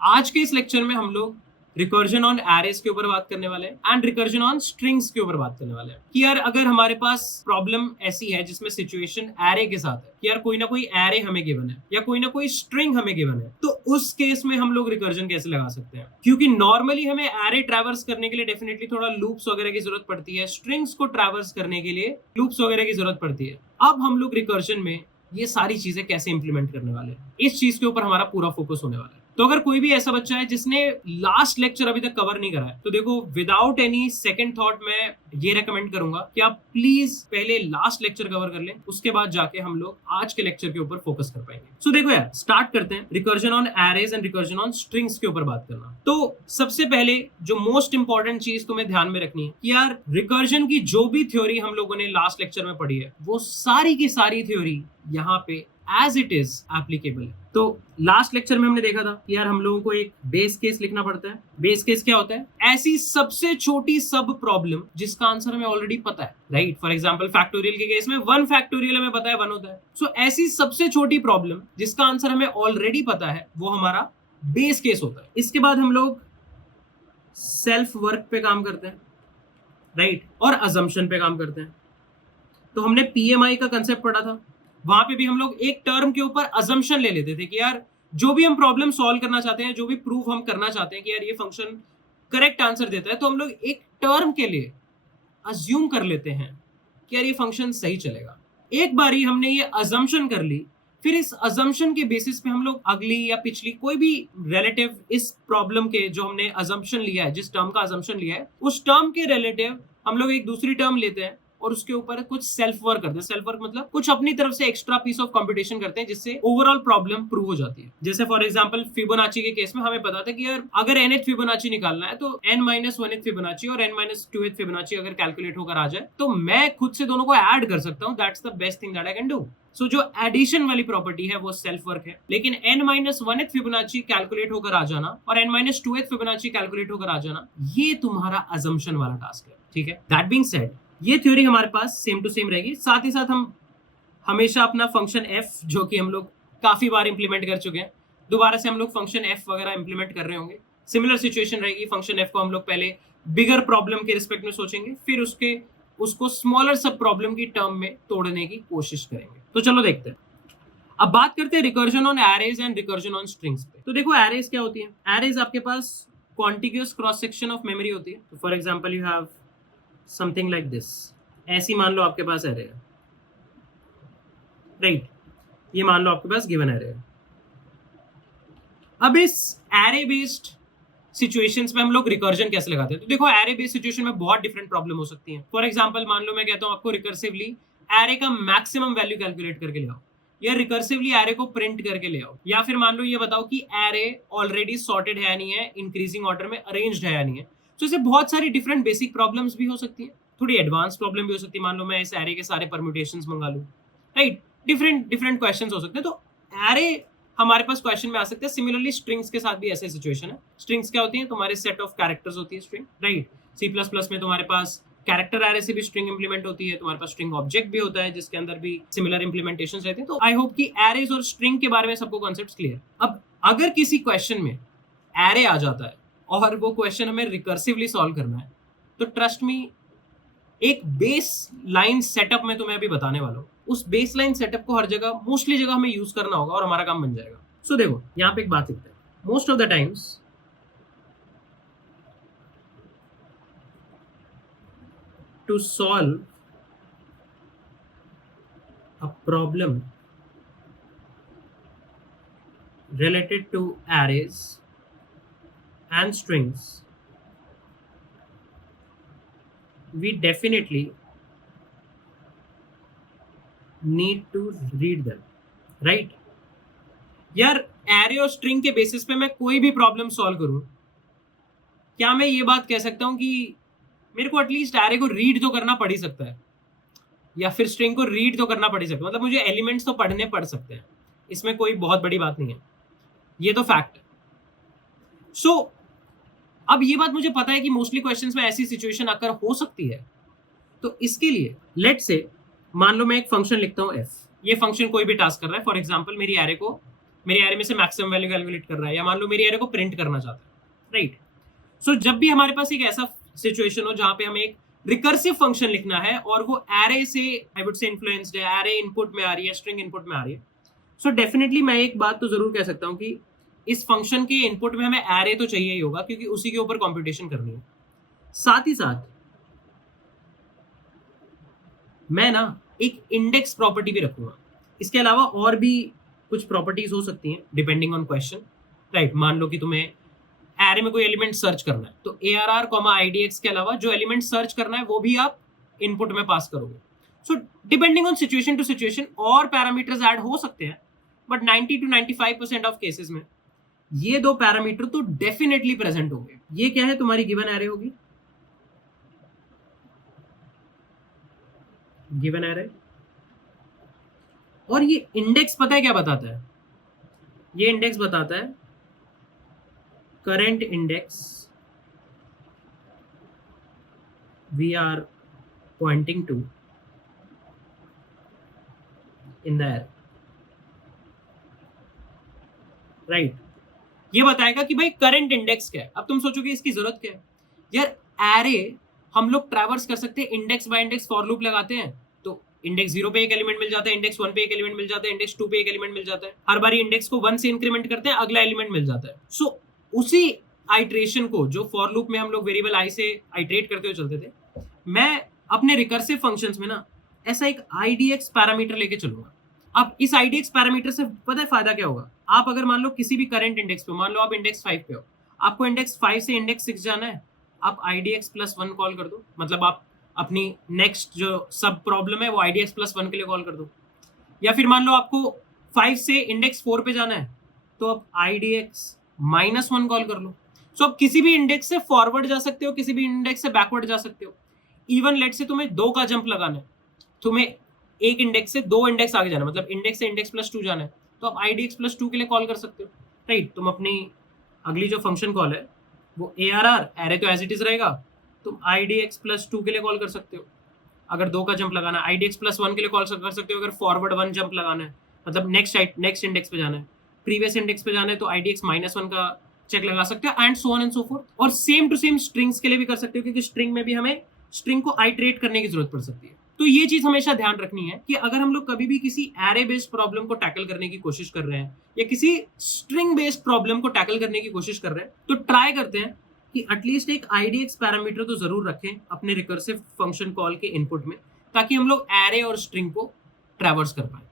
आज के इस लेक्चर में हम लोग रिकर्जन ऑन एरेज के ऊपर बात करने वाले हैं एंड रिकर्जन ऑन स्ट्रिंग्स के ऊपर बात करने वाले हैं कि यार अगर हमारे पास प्रॉब्लम ऐसी है जिसमें सिचुएशन एरे के साथ है कि यार कोई ना कोई एरे हमें गिवन है या कोई ना कोई स्ट्रिंग हमें गिवन है, तो उस केस में हम लोग रिकर्जन कैसे लगा सकते हैं? क्योंकि नॉर्मली हमें एरे ट्रैवर्स करने के लिए डेफिनेटली थोड़ा लूप्स वगैरह की जरूरत पड़ती है, स्ट्रिंग्स को ट्रैवर्स करने के लिए लूप्स वगैरह की जरूरत पड़ती है। अब हम लोग रिकर्जन में ये सारी चीजें कैसे इंप्लीमेंट करने वाले हैं, इस चीज के ऊपर हमारा पूरा फोकस होने वाला है। तो अगर कोई भी ऐसा बच्चा है जिसने लास्ट लेक्चर अभी तक कवर नहीं करा है, तो देखो विदाउट एनी सेकंड थॉट मैं ये रेकमेंड करूंगा कि आप प्लीज पहले लास्ट लेक्चर कवर कर लें, उसके बाद जाके हम लोग आज के लेक्चर के ऊपर फोकस कर पाएंगे। सो देखो यार, स्टार्ट करते हैं recursion on arrays and recursion on strings के ऊपर बात करना। तो सबसे पहले जो मोस्ट इंपॉर्टेंट चीज तुम्हें ध्यान में रखनी है कि यार रिकर्जन की जो भी थ्योरी हम लोगों ने लास्ट लेक्चर में पढ़ी है, वो सारी की सारी थ्योरी यहाँ पे एज इट इज एप्लीकेबल है। तो लास्ट लेक्चर में हमने देखा था कि यार हम लोगों को एक बेस केस लिखना पड़ता है। बेस केस क्या होता है? ऐसी सबसे छोटी सब प्रॉब्लम जिसका आंसर हमें ऑलरेडी पता है, राइट? फॉर एग्जांपल फैक्टोरियल के केस में 1 फैक्टोरियल हमें पता है 1 होता है। सो ऐसी सबसे छोटी प्रॉब्लम जिसका आंसर हमें ऑलरेडी पता है, वो हमारा बेस केस होता है। इसके बाद हम लोग सेल्फ वर्क पे काम करते हैं, राइट, और अजम्पशन पे काम करते हैं। तो हमने पीएमआई का कंसेप्ट पढ़ा था, वहां पे भी हम लोग एक टर्म के ऊपर अजम्पशन ले लेते थे कि यार जो भी हम प्रॉब्लम सॉल्व करना चाहते हैं, जो भी प्रूफ हम करना चाहते हैं कि यार ये फंक्शन करेक्ट आंसर देता है, तो हम लोग एक टर्म के लिए अज्यूम कर लेते हैं कि यार ये फंक्शन सही चलेगा। एक बारी हमने ये अजम्पशन कर ली, फिर इस अजम्पशन के बेसिस पे हम लोग अगली या पिछली कोई भी रिलेटिव इस प्रॉब्लम के जो हमने अजम्पशन लिया है, जिस टर्म का अजम्पशन लिया है, उस टर्म के रिलेटिव हम लोग एक दूसरी टर्म लेते हैं और उसके ऊपर कुछ सेल्फ वर्क करते हैं। सेल्फ वर्क मतलब कुछ अपनी तरफ से एक्स्ट्रा पीस ऑफ कंप्यूटेशन करते हैं जिससे ओवरऑल प्रॉब्लम प्रूव हो जाती है। जैसे फॉर एग्जांपल फिबोनाची के केस में हमें पता था कि यार अगर nth फिबोनाची निकालना है तो n-1th फिबोनाची और n-2th फिबोनाची अगर कैलकुलेट होकर आ जाए तो मैं खुद से दोनों को ऐड कर सकता हूं। That's the best thing that I can do. So जो एडिशन वाली प्रॉपर्टी है वो सेल्फ वर्क है, लेकिन n-1th फिबोनाची कैलकुलेट होकर आ जाना और n-2th फिबोनाची कैलकुलेट होकर आ जाना, ये तुम्हारा अजम्पशन वाला टास्क है, ठीक है? दैट बीइंग सेड, ये थ्योरी हमारे पास सेम टू सेम रहेगी। साथ ही साथ हम हमेशा अपना फंक्शन एफ, जो कि हम लोग काफी बार इंप्लीमेंट कर चुके हैं, दोबारा से हम लोग फंक्शन एफ वगैरह इंप्लीमेंट कर रहे होंगे। सिमिलर सिचुएशन रहेगी। फंक्शन एफ को हम लोग पहले बिगर प्रॉब्लम के रिस्पेक्ट में सोचेंगे, फिर उसको स्मॉलर सब प्रॉब्लम की टर्म में तोड़ने की कोशिश करेंगे। तो चलो देखते हैं। अब बात करते हैं recursion on arrays and recursion on strings पे। तो देखो एरेज क्या होती है? एरेज आपके पास contiguous cross section of memory होती है। तो for example you have something like this. ऐसी मान लो आपके पास एरे है, राइट? ये मान लो आपके पास गिवन एरे है। अब इस एरे बेस्ड सिचुएशंस में हम लोग रिकर्जन कैसे लगाते हैं? तो देखो एरे बेस्ड सिचुएशन में बहुत डिफरेंट प्रॉब्लम हो सकती है। फॉर एग्जांपल मान लो मैं कहता हूं आपको रिकर्सिवली एरे का मैक्सिमम वैल्यू कैलकुलेट करके ले आओ, या रिकर्सिवली एरे को प्रिंट करके ले आओ, या फिर मान लो ये बताओ कि एरे ऑलरेडी सॉर्टेड है नहीं है, इंक्रीजिंग ऑर्डर में अरेंज्ड है या नहीं है। तो इससे बहुत सारी डिफरेंट बेसिक प्रॉब्लम्स भी हो सकती है, थोड़ी एडवांस प्रॉब्लम भी हो सकती है। मान लो मैं इस एरे के सारे परम्यूटेशंस मंगा लूं, राइट? डिफरेंट क्वेश्चंस हो सकते हैं। तो एरे हमारे पास क्वेश्चन में आ सकते हैं। सिमिलरली स्ट्रिंग्स के साथ भी ऐसे सिचुएशन है। स्ट्रिंग्स क्या होती है? तुम्हारे सेट ऑफ कैरेक्टर्स होती है स्ट्रिंग, राइट? C++ में तुम्हारे पास कैरेक्टर एरे से भी स्ट्रिंग इंप्लीमेंट होती है, तुम्हारे पास स्ट्रिंग ऑब्जेक्ट भी होता है जिसके अंदर भी सिमिलर इंप्लीमेंटेशंस रहते हैं। तो आई होप कि एरेज और स्ट्रिंग के बारे में सबको कॉन्सेप्ट्स क्लियर। अब अगर किसी क्वेश्चन में एरे आ जाता है और वो क्वेश्चन हमें रिकर्सिवली सॉल्व करना है, तो ट्रस्ट मी, एक बेस लाइन सेटअप में तुम्हें अभी बताने वाला हूं। उस बेस लाइन सेटअप को हर जगह, मोस्टली जगह हमें यूज करना होगा और हमारा काम बन जाएगा। सो देखो यहां पे एक बात लिखते हैं। Most of the times to solve a problem related to arrays and strings, we definitely need to read them, right? यार एरे और स्ट्रिंग के बेसिस पे मैं कोई भी प्रॉब्लम सॉल्व करूं, क्या मैं ये बात कह सकता हूं कि मेरे को एटलीस्ट एरे को रीड तो करना पड़ ही सकता है, या फिर स्ट्रिंग को रीड तो करना पड़ ही सकता है? मतलब मुझे एलिमेंट्स तो पढ़ने पड़ सकते हैं, इसमें कोई बहुत बड़ी बात नहीं है, ये तो फैक्ट है। सो अब ये बात मुझे पता है कि मोस्टली क्वेश्चंस में ऐसी सिचुएशन आकर हो सकती है। तो इसके लिए लेट से मान लो मैं एक फंक्शन लिखता हूं f। ये फंक्शन कोई भी टास्क कर रहा है। फॉर एग्जांपल मेरी एरे को मेरे एरे में से मैक्सिमम वैल्यू कैलकुलेट कर रहा है, या मान लो मेरे एरे को प्रिंट करना चाहता है, राइट। सो जब भी हमारे पास एक ऐसा सिचुएशन हो जहां पे हमें एक रिकर्सिव फंक्शन लिखना है और वो एरे से आई वुड से इन्फ्लुएंस्ड है, एरे इनपुट में आ रही है, स्ट्रिंग इनपुट में आ रही है, सो डेफिनेटली मैं एक बात तो जरूर कह सकता हूं कि इस फंक्शन के इनपुट में हमें एरे तो चाहिए ही होगा, क्योंकि उसी के ऊपर कंप्यूटेशन करनी है। साथ ही साथ मैं ना एक इंडेक्स प्रॉपर्टी भी रखूंगा। इसके अलावा और भी कुछ प्रॉपर्टीज हो सकती हैं डिपेंडिंग ऑन क्वेश्चन, राइट। मान लो कि तुम्हें एरे में कोई एलिमेंट सर्च करना है, तो ARR, IDX के अलावा जो एलिमेंट सर्च करना है वो भी आप इनपुट में पास करोगे। So depending on situation to situation और पैरामीटर्स ऐड हो सकते हैं, बट 90 to 95% ऑफ केसेस में ये दो पैरामीटर तो डेफिनेटली प्रेजेंट होंगे। ये क्या है, तुम्हारी गिवन एरे होगी, गिवन एरे। और ये इंडेक्स पता है क्या बताता है, ये इंडेक्स बताता है current index we are pointing to in the array, right. ये बताएगा कि भाई करंट इंडेक्स क्या है। अब तुम सोचोगे इसकी जरूरत क्या है यार, एरे हम लोग ट्रैवर्स कर सकते हैं, index bye index for loop लगाते हैं, तो इंडेक्स 0 पे एक एलिमेंट मिल जाता है, इंडेक्स 1 पे एक एलिमेंट मिल जाता है, इंडेक्स 2 पे एक एलिमेंट मिल जाता है, हर बारी इंडेक्स को 1 से इंक्रीमेंट करते हैं, अगला एलिमेंट मिल जाता है। सो उसी आइट्रेशन को जो फॉर लूप में हम लोग वेरिएबल आई से आइट्रेट करते हुए चलते थे, मैं अपने रिकर्सिव फंक्शंस में ना ऐसा एक IDX पैरामीटर लेके चलूंगा। अब इस IDX पैरामीटर से पता है फायदा क्या होगा, आप अगर मान लो किसी भी करंट इंडेक्स पे, मान लो आप इंडेक्स 5 पे हो, आपको इंडेक्स 5 से इंडेक्स 6 जाना है, आप IDX+1 कॉल कर दो, मतलब आप अपनी नेक्स्ट जो सब प्रॉब्लम है वो IDX+1 के लिए कॉल कर दो। या फिर मान लो आपको 5 से इंडेक्स 4 पे जाना है, तो आप IDX-1 कॉल कर लो। सो आप किसी भी इंडेक्स से फॉरवर्ड जा सकते हो, किसी भी इंडेक्स से बैकवर्ड जा सकते हो। इवन लेट से तुम्हें 2 का जंप लगाना है, तुम्हें एक इंडेक्स से 2 इंडेक्स आगे जाना है, मतलब इंडेक्स से इंडेक्स+2 जाना है, तो आप IDX+2 के लिए कॉल कर सकते हो, राइट। तुम अपनी अगली जो फंक्शन कॉल है वो ARR, एरे तो एज इट इज रहेगा, तुम IDX+2 के लिए कॉल कर सकते हो। अगर 2 का जंप लगाना है, IDX+1 के लिए कॉल कर सकते हो। अगर फॉरवर्ड 1 जंप लगाना है, मतलब नेक्स्ट इंडेक्स पे जाना है, प्रीवियस इंडेक्स पे जाना है, तो IDX-1 का चेक लगा सकते हो, and so on and so fourth. और सेम टू सेम स्ट्रिंग्स के लिए भी कर सकते हो, क्योंकि स्ट्रिंग में भी हमें स्ट्रिंग को आइट्रेट करने की जरूरत पड़ सकती है। तो ये चीज हमेशा ध्यान रखनी है कि अगर हम लोग कभी भी किसी एरे बेस्ड प्रॉब्लम को टैकल करने की कोशिश कर रहे हैं, या किसी स्ट्रिंग बेस्ड प्रॉब्लम को टैकल करने की कोशिश कर रहे हैं, तो ट्राई करते हैं कि एटलीस्ट एक IDX पैरामीटर तो जरूर रखें अपने रिकर्सिव फंक्शन कॉल के इनपुट में, ताकि हम लोग एरे और स्ट्रिंग को ट्रैवर्स कर पाए।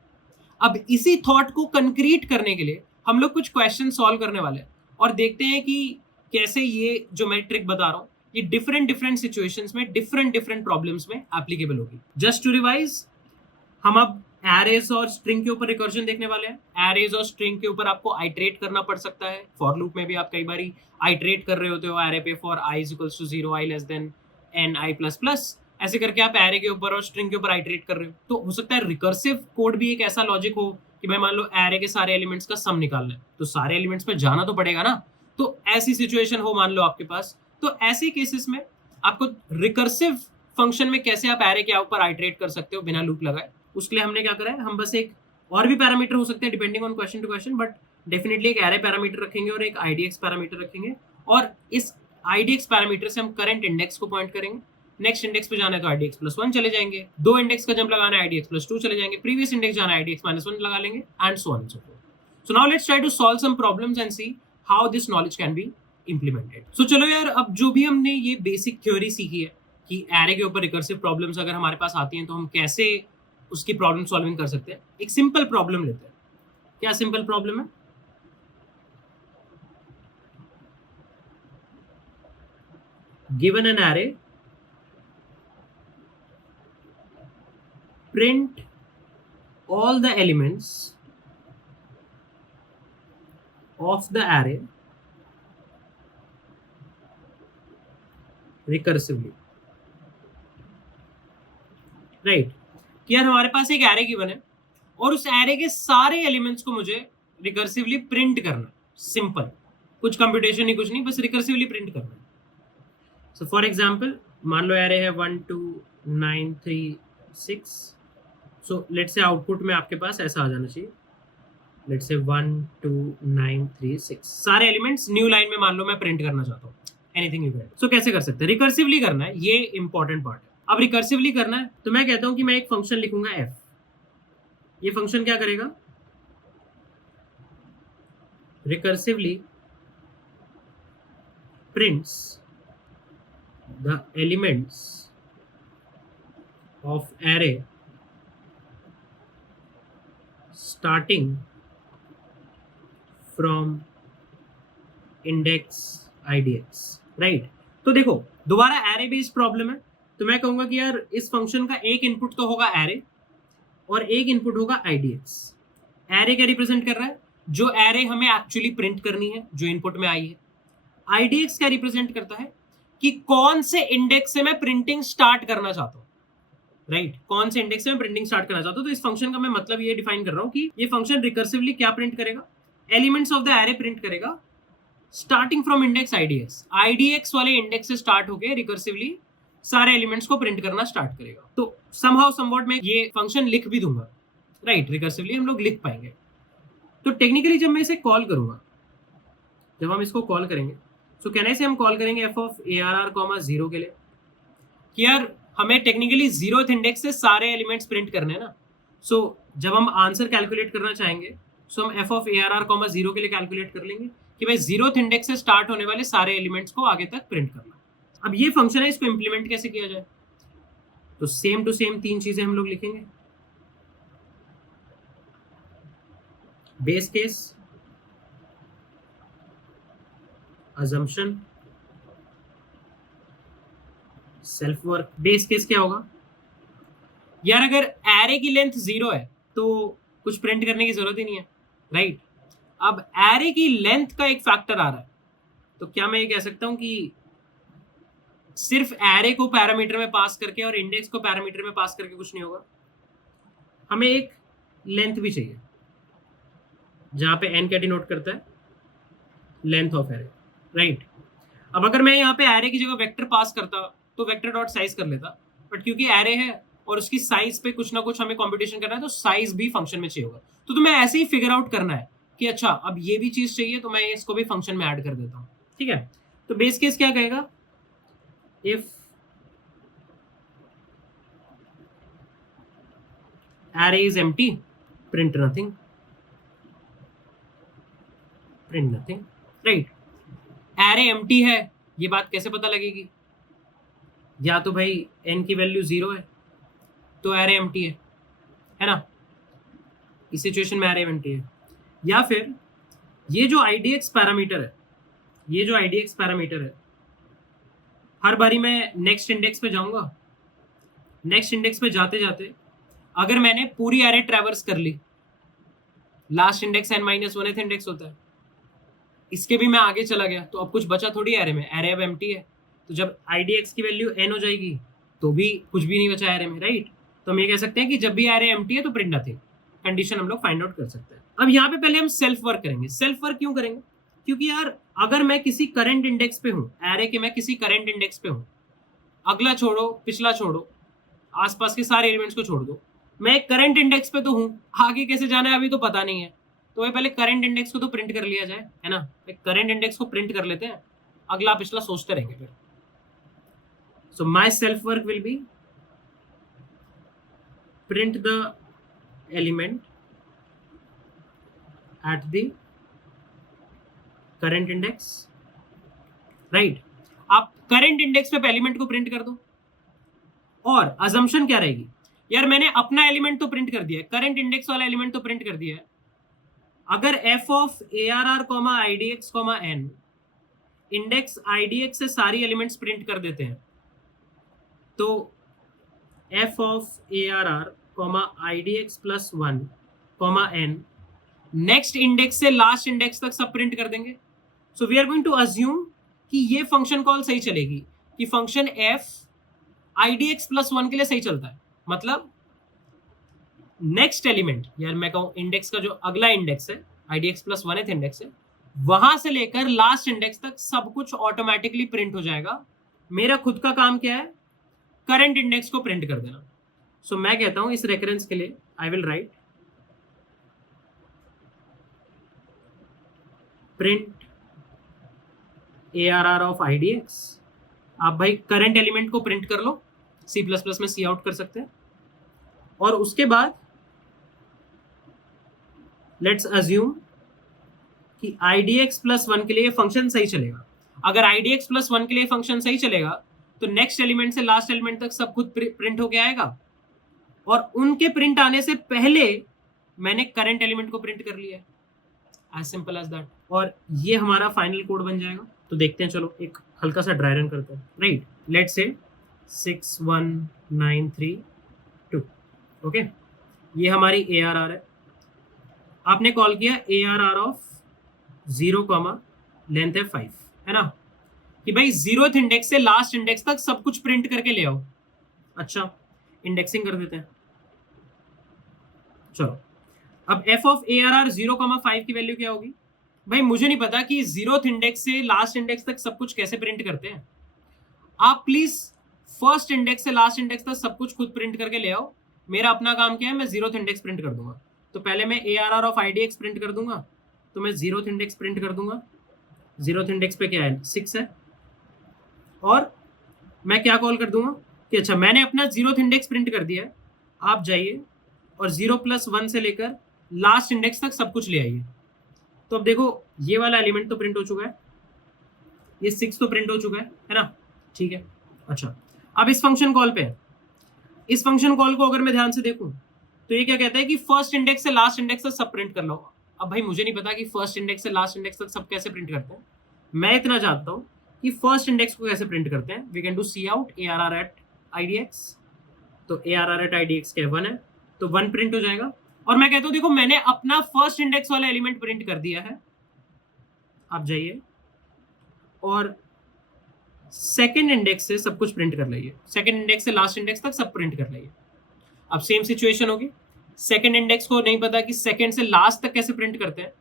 अब इसी थॉट को कंक्रीट करने के लिए हम लोग कुछ क्वेश्चन सॉल्व करने वाले हैं, और देखते हैं कि कैसे ये जो मैं ट्रिक बता रहा हूँ ये डिफरेंट सिचुएशंस में डिफरेंट प्रॉब्लम्स में एप्लीकेबल होगी। जस्ट टू रिवाइज, हम अब एरेज और स्ट्रिंग के ऊपर रिकर्जन देखने वाले हैं। एरेज और स्ट्रिंग के ऊपर आपको आइट्रेट करना पड़ सकता है, फॉर लूप में भी आप कई बारी आइट्रेट कर रहे होते हो एरे पे, for i = 0, i less than n i++, ऐसे करके आप एरे के ऊपर और स्ट्रिंग के ऊपर आइट्रेट कर रहे हो। तो हो सकता है रिकर्सिव कोड भी एक ऐसा लॉजिक हो कि भाई मान लो एरे के सारे एलिमेंट्स का सम निकालना है, तो सारे एलिमेंट्स पे जाना तो पड़ेगा ना। तो ऐसी सिचुएशन हो मान लो आपके पास, तो ऐसे केसेस में आपको रिकर्सिव फंक्शन में कैसे आप एरे के ऊपर आइट्रेट कर सकते हो बिना लूप लगाए, उसके लिए हमने क्या करा है, हम बस एक और भी पैरामीटर हो सकते हैं depending on question to question, but definitely एक एरे पैरामीटर रखेंगे और एक IDX पैरामीटर रखेंगे, और इस IDX पैरामीटर से हम करंट इंडेक्स को पॉइंट करेंगे। नेक्स्ट इंडेक्स पे जाना है तो IDX+1 चले जाएंगे, 2 इंडेक्स का जंप लगाना है IDX+2 चले जाएंगे, प्रीवियस इंडेक्स जाना है IDX-1 लगा लेंगे, and so on and so forth. So now let's try to solve some problems and see how this knowledge can be implemented. So चलो यार, अब जो भी हमने ये बेसिक थ्योरी सीखी है कि एरे के ऊपर रिकर्सिव प्रॉब्लम्स अगर हमारे पास आती हैं तो हम कैसे उसकी प्रॉब्लम सॉल्विंग कर सकते हैं। एक सिंपल प्रॉब्लम लेते हैं। क्या सिंपल प्रॉब्लम है? Given an array, print all the elements of the array recursively, right. कि यार हमारे पास एक एरे गिवन है और उस एरे के सारे एलिमेंट्स को मुझे रिकर्सिवली प्रिंट करना है। सिंपल, कुछ कंप्यूटेशन नहीं, कुछ नहीं, बस रिकर्सिवली प्रिंट करना है। सो फॉर एग्जांपल, मान लो एरे है 1 2 9 3 6। सो लेट्स से आउटपुट में आपके पास ऐसा आ जाना चाहिए लेट्स से 1 2 9 3 6 सारे एलिमेंट्स न्यू लाइन में मान लो मैं प्रिंट करना चाहता हूँ, एनीथिंग यू कैन। सो कैसे कर सकते हैं? रिकर्सिवली करना है, ये इंपॉर्टेंट पार्ट है। अब रिकर्सिवली करना है तो मैं कहता हूँ कि मैं एक फंक्शन लिखूंगा f। ये फंक्शन क्या करेगा? Recursively prints the elements of array starting from index idx, right. तो देखो दोबारा एरे बेस्ड प्रॉब्लम है, तो मैं कहूंगा कि यार इस फंक्शन का एक इनपुट तो होगा एरे और एक इनपुट होगा idx। एरे क्या रिप्रेजेंट कर रहा है? जो एरे हमें एक्चुअली प्रिंट करनी है, जो इनपुट में आई है। idx क्या रिप्रेजेंट करता है कि कौन से इंडेक्स से मैं प्रिंटिंग स्टार्ट करना चाहता हूं, राइट। कौन से इंडेक्स से मैं प्रिंटिंग स्टार्ट करना चाहता हूं। तो इस फंक्शन का मैं मतलब ये डिफाइन कर रहा हूं कि ये फंक्शन रिकर्सिवली क्या प्रिंट करेगा? Elements of the array print करेगा स्टार्टिंग फ्रॉम इंडेक्स idx वाले इंडेक्स से स्टार्ट होके रिकर्सिवली सारे एलिमेंट्स को प्रिंट करना स्टार्ट करेगा। तो समहाउ समवॉट मैं ये फंक्शन लिख भी दूंगा, राइट। रिकर्सिवली हम लोग लिख पाएंगे। तो टेक्निकली जब मैं इसे कॉल करूंगा, जब हम इसको कॉल करेंगे, सो कहने से हम कॉल करेंगे एफ ऑफ ARR, 0 के लिए कि यार हमें टेक्निकली 0th इंडेक्स से सारे एलिमेंट्स प्रिंट करने हैं ना। सो जब हम आंसर कैलकुलेट करना चाहेंगे, सो हम एफ ऑफ ARR, 0 के लिए कैलकुलेट कर लेंगे कि भाई 0th इंडेक्स से स्टार्ट होने वाले सारे एलिमेंट्स को आगे तक प्रिंट करना। अब ये फंक्शन है, इसको इंप्लीमेंट कैसे किया जाए? तो सेम टू सेम 3 चीजें हम लोग लिखेंगे। Base case, assumption, self work. Base case क्या होगा? यार अगर एरे की लेंथ 0 है तो कुछ प्रिंट करने की जरूरत ही नहीं है, राइट। अब एरे की लेंथ का एक फैक्टर आ रहा है, तो क्या मैं ये कह सकता हूं कि सिर्फ एरे को पैरामीटर में पास करके और इंडेक्स को पैरामीटर में पास करके कुछ नहीं होगा? हमें एक लेंथ भी चाहिए, जहां पे n क्या डिनोट करता है? Length of array, right. अब अगर मैं यहाँ पे एरे की जगह वेक्टर पास करता तो वेक्टर डॉट साइज कर लेता, बट क्योंकि एरे है और उसकी साइज पे कुछ ना कुछ हमें कंपटीशन करना है, तो साइज भी फंक्शन में चाहिए होगा। तो तुम्हें ऐसे ही फिगर आउट करना है कि अच्छा अब ये भी चीज चाहिए, तो मैं इसको भी फंक्शन में ऐड कर देता हूँ, ठीक है। तो बेस केस क्या कहेगा? If array is empty, print nothing, right. Array empty है, ये बात कैसे पता लगेगी? या तो भाई n की वैल्यू 0 है तो एरे एम्प्टी है ना, इस सिचुएशन में एरे एम्प्टी है। या फिर ये जो idx पैरामीटर है, हर बारी मैं नेक्स्ट इंडेक्स पे जाऊंगा, नेक्स्ट इंडेक्स पे जाते जाते अगर मैंने पूरी एरे ट्रैवर्स कर ली, लास्ट इंडेक्स n-1th इंडेक्स होता है, इसके भी मैं आगे चला गया, तो अब कुछ बचा थोड़ी एरे में, एरे अब एम्प्टी है। तो जब idx की वैल्यू n हो जाएगी तो भी कुछ भी नहीं बचा एरे में, राइट। तो हम ये कह सकते हैं कि जब भी एरे एम्प्टी है तो प्रिंट नथिंग, कंडीशन हम लोग फाइंड आउट कर सकते हैं। अब यहाँ पे पहले हम सेल्फ वर्क करेंगे। सेल्फ वर्क क्यों करेंगे? क्योंकि यार अगर मैं किसी करंट इंडेक्स पे हूँ, एरे के मैं किसी करंट इंडेक्स पे हूँ, अगला छोड़ो, पिछला छोड़ो, आसपास के सारे एलिमेंट्स को छोड़ दो, मैं एक करंट इंडेक्स पे तो हूँ, आगे कैसे जाना है अभी तो पता नहीं है, तो ये पहले करंट इंडेक्स को तो प्रिंट कर लिया जाए, है ना। एक करंट इंडेक्स को प्रिंट कर लेते हैं, अगला पिछला सोचते रहेंगे फिर। So my self work will be print the element at the current index, right. आप करंट इंडेक्स पे एलिमेंट को प्रिंट कर दो, और अजम्पशन क्या रहेगी? यार मैंने अपना एलिमेंट तो प्रिंट कर दिया है, करंट इंडेक्स वाला एलिमेंट तो प्रिंट कर दिया है, अगर f of ARR, idx, n index idx से सारी एलिमेंट्स प्रिंट कर देते हैं, तो f of ARR, idx plus 1, n next index से लास्ट इंडेक्स तक सब प्रिंट कर देंगे। So we are going to assume कि ये फंक्शन कॉल सही चलेगी, कि फंक्शन f idx प्लस 1 के लिए सही चलता है। मतलब नेक्स्ट एलिमेंट, यार मैं कहूं इंडेक्स का जो अगला इंडेक्स है, idx प्लस 1th इंडेक्स है, वहां से लेकर लास्ट इंडेक्स तक सब कुछ ऑटोमेटिकली प्रिंट हो जाएगा। मेरा खुद का काम क्या है? करंट इंडेक्स को प्रिंट कर देना। सो मैं कहता हूं इस रेफरेंस के लिए I will write print ARR of IDX। आप भाई करंट एलिमेंट को प्रिंट कर लो, C++ में सी आउट कर सकते हैं। और उसके बाद लेट्स अज्यूम कि IDX प्लस 1 के लिए फंक्शन सही चलेगा। अगर IDX प्लस 1 के लिए फंक्शन सही चलेगा तो नेक्स्ट एलिमेंट से लास्ट एलिमेंट तक सब कुछ प्रिंट होके आएगा, और उनके प्रिंट आने से पहले मैंने करंट एलिमेंट को प्रिंट कर लिया है। As simple as that. और ये हमारा फाइनल कोड बन जाएगा। तो देखते हैं, चलो एक हल्का सा ड्राई रन करते हैं। Right, let's say 61932। ओके, ये हमारी ARR है। आपने कॉल किया ARR ऑफ 0, लेंथ है 5, है ना, कि भाई 0th इंडेक्स से लास्ट इंडेक्स तक सब कुछ प्रिंट करके ले आओ। अच्छा, इंडेक्सिंग कर देते हैं। चलो, अब f ऑफ ARR 0, 5 की वैल्यू क्या होगी? भाई मुझे नहीं पता कि 0th इंडेक्स से लास्ट इंडेक्स तक सब कुछ कैसे प्रिंट करते हैं। आप प्लीज फर्स्ट इंडेक्स से लास्ट इंडेक्स तक सब कुछ खुद प्रिंट करके ले आओ। मेरा अपना काम क्या है, मैं 0th इंडेक्स प्रिंट कर दूंगा। तो पहले मैं ARR ऑफ IDX प्रिंट कर दूंगा, तो मैं 0th इंडेक्स प्रिंट कर दूंगा। 0th इंडेक्स पे क्या है, 6 है। और मैं क्या कॉल कर दूंगा कि अच्छा मैंने अपना 0th इंडेक्स प्रिंट कर दिया है, आप जाइए और 0+1 से लेकर लास्ट इंडेक्स तक सब कुछ ले आइए। तो अब देखो, ये वाला एलिमेंट तो प्रिंट हो चुका है, ये 6 तो प्रिंट हो चुका है ना, ठीक है। अच्छा, अब इस फंक्शन कॉल पे है। इस फंक्शन कॉल को अगर मैं ध्यान से देखूं तो ये क्या कहता है कि फर्स्ट इंडेक्स से लास्ट इंडेक्स तक सब प्रिंट कर लो। अब भाई मुझे नहीं पता कि फर्स्ट इंडेक्स से लास्ट इंडेक्स तक सब कैसे प्रिंट करते हैं। मैं इतना जानता हूं कि फर्स्ट इंडेक्स को कैसे प्रिंट करते हैं। We can do C out ARR at IDX। तो ARR एट IDX क्या 1 है, तो 1 प्रिंट हो जाएगा। और मैं कहता हूं देखो, मैंने अपना फर्स्ट इंडेक्स वाला एलिमेंट प्रिंट कर दिया है। आप जाइए और सेकेंड इंडेक्स से सब कुछ प्रिंट कर लाइए। सेकेंड इंडेक्स से लास्ट इंडेक्स तक सब प्रिंट कर लाइए। अब सेम सिचुएशन होगी। सेकेंड इंडेक्स को नहीं पता कि सेकेंड से लास्ट तक कैसे प्रिंट करते हैं,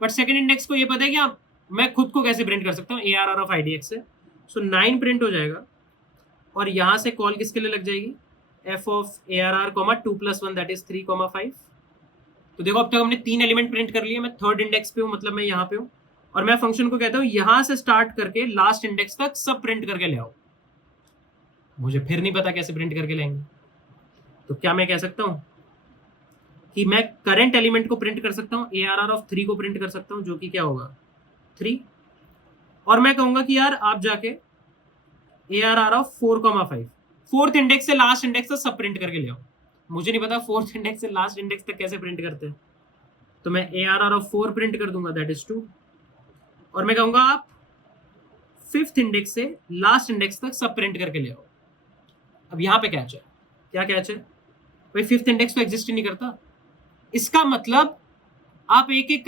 बट सेकेंड इंडेक्स को ये पता है कि हाँ मैं खुद को कैसे प्रिंट कर सकता हूँ ARR ऑफ IDX से। सो 9 प्रिंट हो जाएगा। और यहां से कॉल किसके लिए लग जाएगी, f of ARR, 2+1 that is 3, 5। तो देखो अब तक हमने 3 एलिमेंट प्रिंट कर लिए। मैं थर्ड इंडेक्स पे हूँ, मतलब मैं यहाँ पे हूँ, और मैं फंक्शन को कहता हूँ यहां से स्टार्ट करके लास्ट इंडेक्स तक सब प्रिंट करके ले आओ। मुझे फिर नहीं पता कैसे प्रिंट करके लेंगे। तो क्या मैं कह सकता हूं कि मैं करंट एलिमेंट को प्रिंट कर सकता हूं, ARR ऑफ 3 को प्रिंट कर सकता हूं, जो कि क्या होगा 3। और मैं कहूंगा कि यार आप जाके ARR ऑफ 4, 5, फोर्थ इंडेक्स से लास्ट इंडेक्स तक सब प्रिंट करके ले आओ। मुझे नहीं पता फोर्थ इंडेक्स से लास्ट इंडेक्स तक कैसे प्रिंट करते हैं। तो मैं ARR ऑफ 4 प्रिंट कर दूंगा, दैट इज 2। और मैं कहूंगा आप फिफ्थ इंडेक्स से लास्ट इंडेक्स तक सब प्रिंट करके ले आओ। अब यहां पे कैच है, क्या कैच है भाई, फिफ्थ इंडेक्स तो एग्जिस्ट ही नहीं करता। इसका मतलब आप एक एक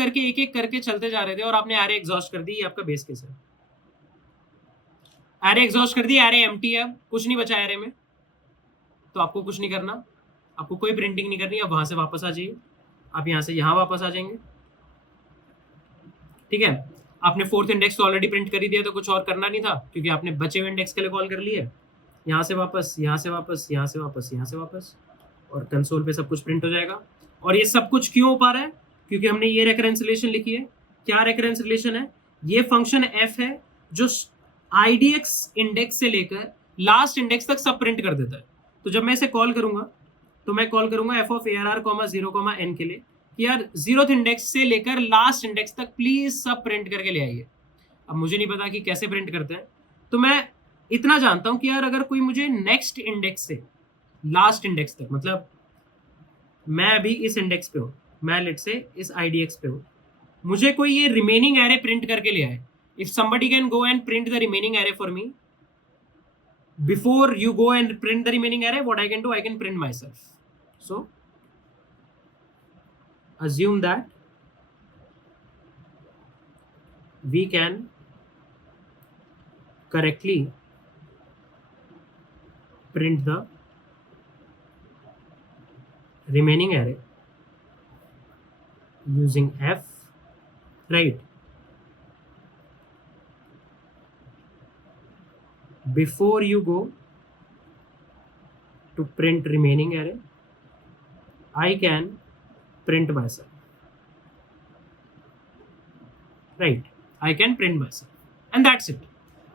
करके चलते जा रहे थे और आपने एरे एग्जॉस्ट कर दी। ये आपका बेस केस है। एरे एग्जॉस्ट कर दी, एरे एम्प्टी है, कुछ नहीं बचा एरे में। तो आपको कुछ नहीं करना, आपको कोई प्रिंटिंग नहीं करनी। आप वहां से वापस आ जाइए, आप यहां से यहां वापस आ जाएंगे, ठीक है। आपने फोर्थ इंडेक्स तो ऑलरेडी प्रिंट कर ही दिया, तो कुछ और करना नहीं था, क्योंकि आपने बचे हुए इंडेक्स के लिए कॉल कर लिए। यहाँ से वापस, यहाँ से वापस, यहाँ से वापस, यहाँ से वापस, और कंसोल पे सब कुछ प्रिंट हो जाएगा। और ये सब कुछ क्यों हो पा रहा है, क्योंकि हमने ये रेफरेंस रिलेशन लिखी है। क्या रेफरेंस रिलेशन है, ये फंक्शन f है जो IDX इंडेक्स से लेकर लास्ट इंडेक्स तक सब प्रिंट कर देता है। तो जब मैं इसे कॉल करूंगा तो मैं कॉल करूंगा f ऑफ ARR, 0, n के लिए कि यार 0th इंडेक्स से लेकर लास्ट इंडेक्स तक प्लीज सब प्रिंट करके ले आइए। अब मुझे नहीं पता कि कैसे प्रिंट करते हैं, तो मैं इतना जानता हूं कि यार अगर कोई मुझे नेक्स्ट इंडेक्स से लास्ट इंडेक्स तक, मतलब मैं अभी इस इंडेक्स पे हूं, मैं लेट से इस IDX पे हूं, मुझे कोई ये रिमेनिंग एरे प्रिंट करके ले आए। If somebody can go and print the remaining array for me, before you go and print the remaining array, what I can do, I can print myself. So assume that we can correctly print the remaining array using f, right? Before you go to print remaining array, I can print myself, right? I can print my self and that's it.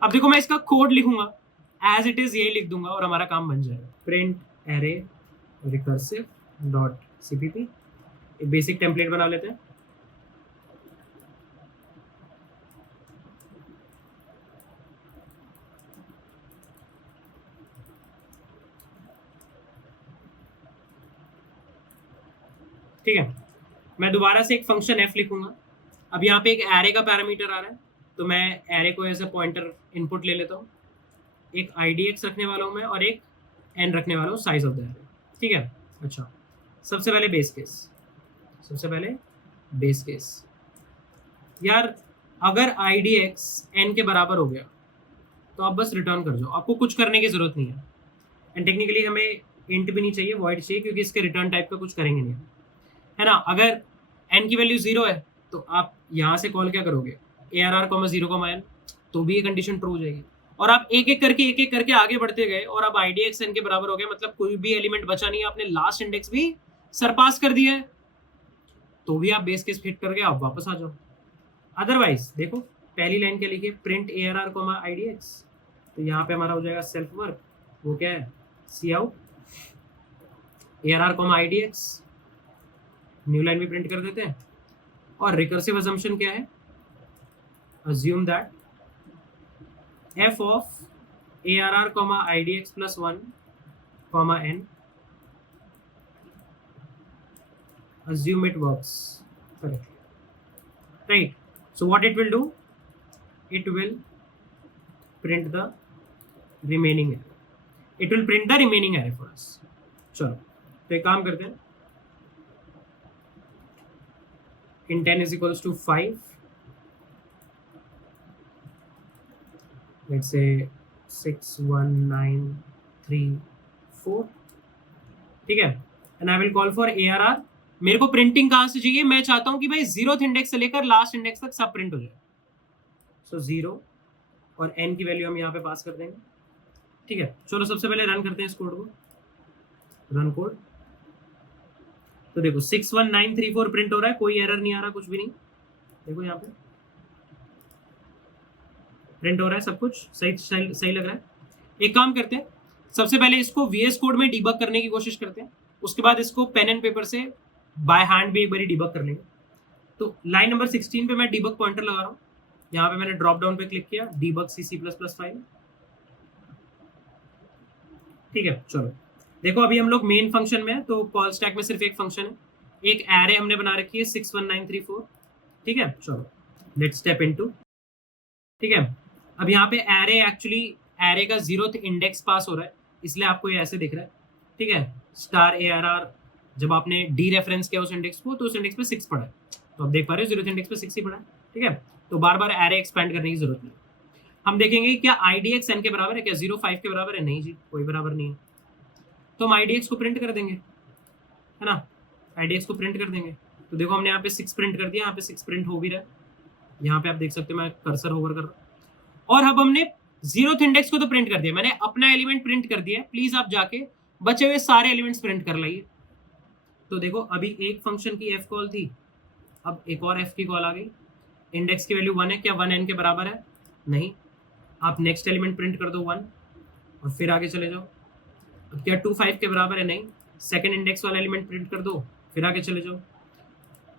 अब देखो मैं इसका code लिखूंगा as it is, यही लिख दूंगा और हमारा काम बन जाएगा। Print array recursive dot CPP, एक बेसिक टेम्पलेट बना लेते हैं। ठीक है, मैं दोबारा से एक फंक्शन एफ लिखूंगा। अब यहाँ पे एक एरे का पैरामीटर आ रहा है, तो मैं एरे को एज ए पॉइंटर इनपुट ले लेता हूँ। एक IDX रखने वाला हूँ मैं और एक n रखने वाला हूँ साइज ऑफ द एरे। ठीक है, अच्छा सबसे पहले बेस केस यार, अगर IDX n के बराबर हो गया तो आप बस रिटर्न कर जाओ, आपको कुछ करने की जरूरत नहीं है। एंड टेक्निकली हमें इंट भी नहीं चाहिए, वॉइड चाहिए, क्योंकि इसके रिटर्न टाइप का कुछ करेंगे नहीं, है ना। अगर n की वैल्यू 0 है तो आप यहाँ से कॉल क्या करोगे, ARR, 0, n, तो भी ये कंडीशन ट्रू हो जाएगी। और आप एक एक करके आगे बढ़ते गए और अब IDX n के बराबर हो गया, मतलब कोई भी एलिमेंट बचा नहीं है, आपने लास्ट इंडेक्स भी सरपास कर दिया है, तो भी आप बेस केस फिट करके आप वापस आ जाओ। अदरवाइज देखो पहली लाइन क्या लिखी है, प्रिंट ARR, IDX, तो यहाँ पे हमारा हो जाएगा सेल्फ वर्क, वो क्या है, सी out ARR, IDX, new line भी प्रिंट कर देते हैं। और रिकर्सिव अजम्पशन क्या है, assume that f of ARR, IDX plus 1, n, assume it works correctly, right? So what it will do, it will print the remaining array, for us। चलो तो एक काम करते हैं, int n is equals to 5, let's say 6 1 9 3 4, ठीक है। And I will call for ARR। मेरे को प्रिंटिंग कहां से चाहिए, मैं चाहता हूं कि भाई 0th इंडेक्स से लेकर लास्ट इंडेक्स तक सब प्रिंट हो जाए। सो 0 और n की वैल्यू हम यहाँ पे पास कर देंगे। ठीक है, चलो सबसे पहले रन करते हैं इस कोड को, रन कोड। तो देखो 6 1 9 3 4 प्रिंट हो रहा है, कोई एरर नहीं आ रहा, कुछ भी नहीं। देखो यहाँ पे प्रिंट हो रहा है, सब कुछ सही लग रहा है। एक काम करते हैं, सबसे पहले इसको VS कोड में डिबग करने की कोशिश करते हैं, उसके बाद इसको पेन एंड पेपर से बाय हैंड भी एक बार डिबग कर लेंगे। तो लाइन नंबर 16 पे मैं डिबग पॉइंटर लगा रहा हूँ, यहाँ पे मैंने ड्रॉप डाउन पे क्लिक किया, डिबग C++ फाइल। ठीक है, चलो देखो अभी हम लोग मेन फंक्शन में है, तो कॉल स्टैक में सिर्फ एक फंक्शन है, एक एरे हमने बना रखी है 6 1 9 3 4। ठीक है, चलो लेट्स स्टेप इनटू। ठीक है, अब यहाँ पे एरे का 0th इंडेक्स पास हो रहा है, इसलिए आपको ये ऐसे दिख रहा है। ठीक है, स्टार ARR, जब आपने डी रेफरेंस किया उस इंडेक्स को तो उस इंडेक्स पे 6 पड़ा है, तो आप देख पा रहे हो 0th इंडेक्स पे 6 ही पड़ा है। ठीक है, तो बार बार एरे एक्सपैंड करने की जरूरत नहीं। हम देखेंगे क्या IDX n के बराबर है, क्या 0 5 के बराबर है, नहीं जी कोई बराबर नहीं है, तो हम IDX को प्रिंट कर देंगे, है ना, IDX को प्रिंट कर देंगे। तो देखो हमने यहाँ पे 6 प्रिंट कर दिया, यहाँ पे 6 प्रिंट हो भी रहा है, यहाँ पे आप देख सकते हो मैं कर्सर होवर कर रहा हूँ। और अब हमने 0th इंडेक्स को तो प्रिंट कर दिया, मैंने अपना एलिमेंट प्रिंट कर दिया, प्लीज आप जाके बचे हुए सारे एलिमेंट्स प्रिंट कर लाइए। तो देखो अभी एक फंक्शन की f कॉल थी, अब एक और f की कॉल आ गई। इंडेक्स की वैल्यू 1 है, क्या 1 n के बराबर है, नहीं। आप नेक्स्ट एलिमेंट प्रिंट कर दो 1 और फिर आगे चले जाओ। अब क्या 2 5 के बराबर है, नहीं। सेकंड इंडेक्स वाला एलिमेंट प्रिंट कर दो, फिर आगे चले जाओ।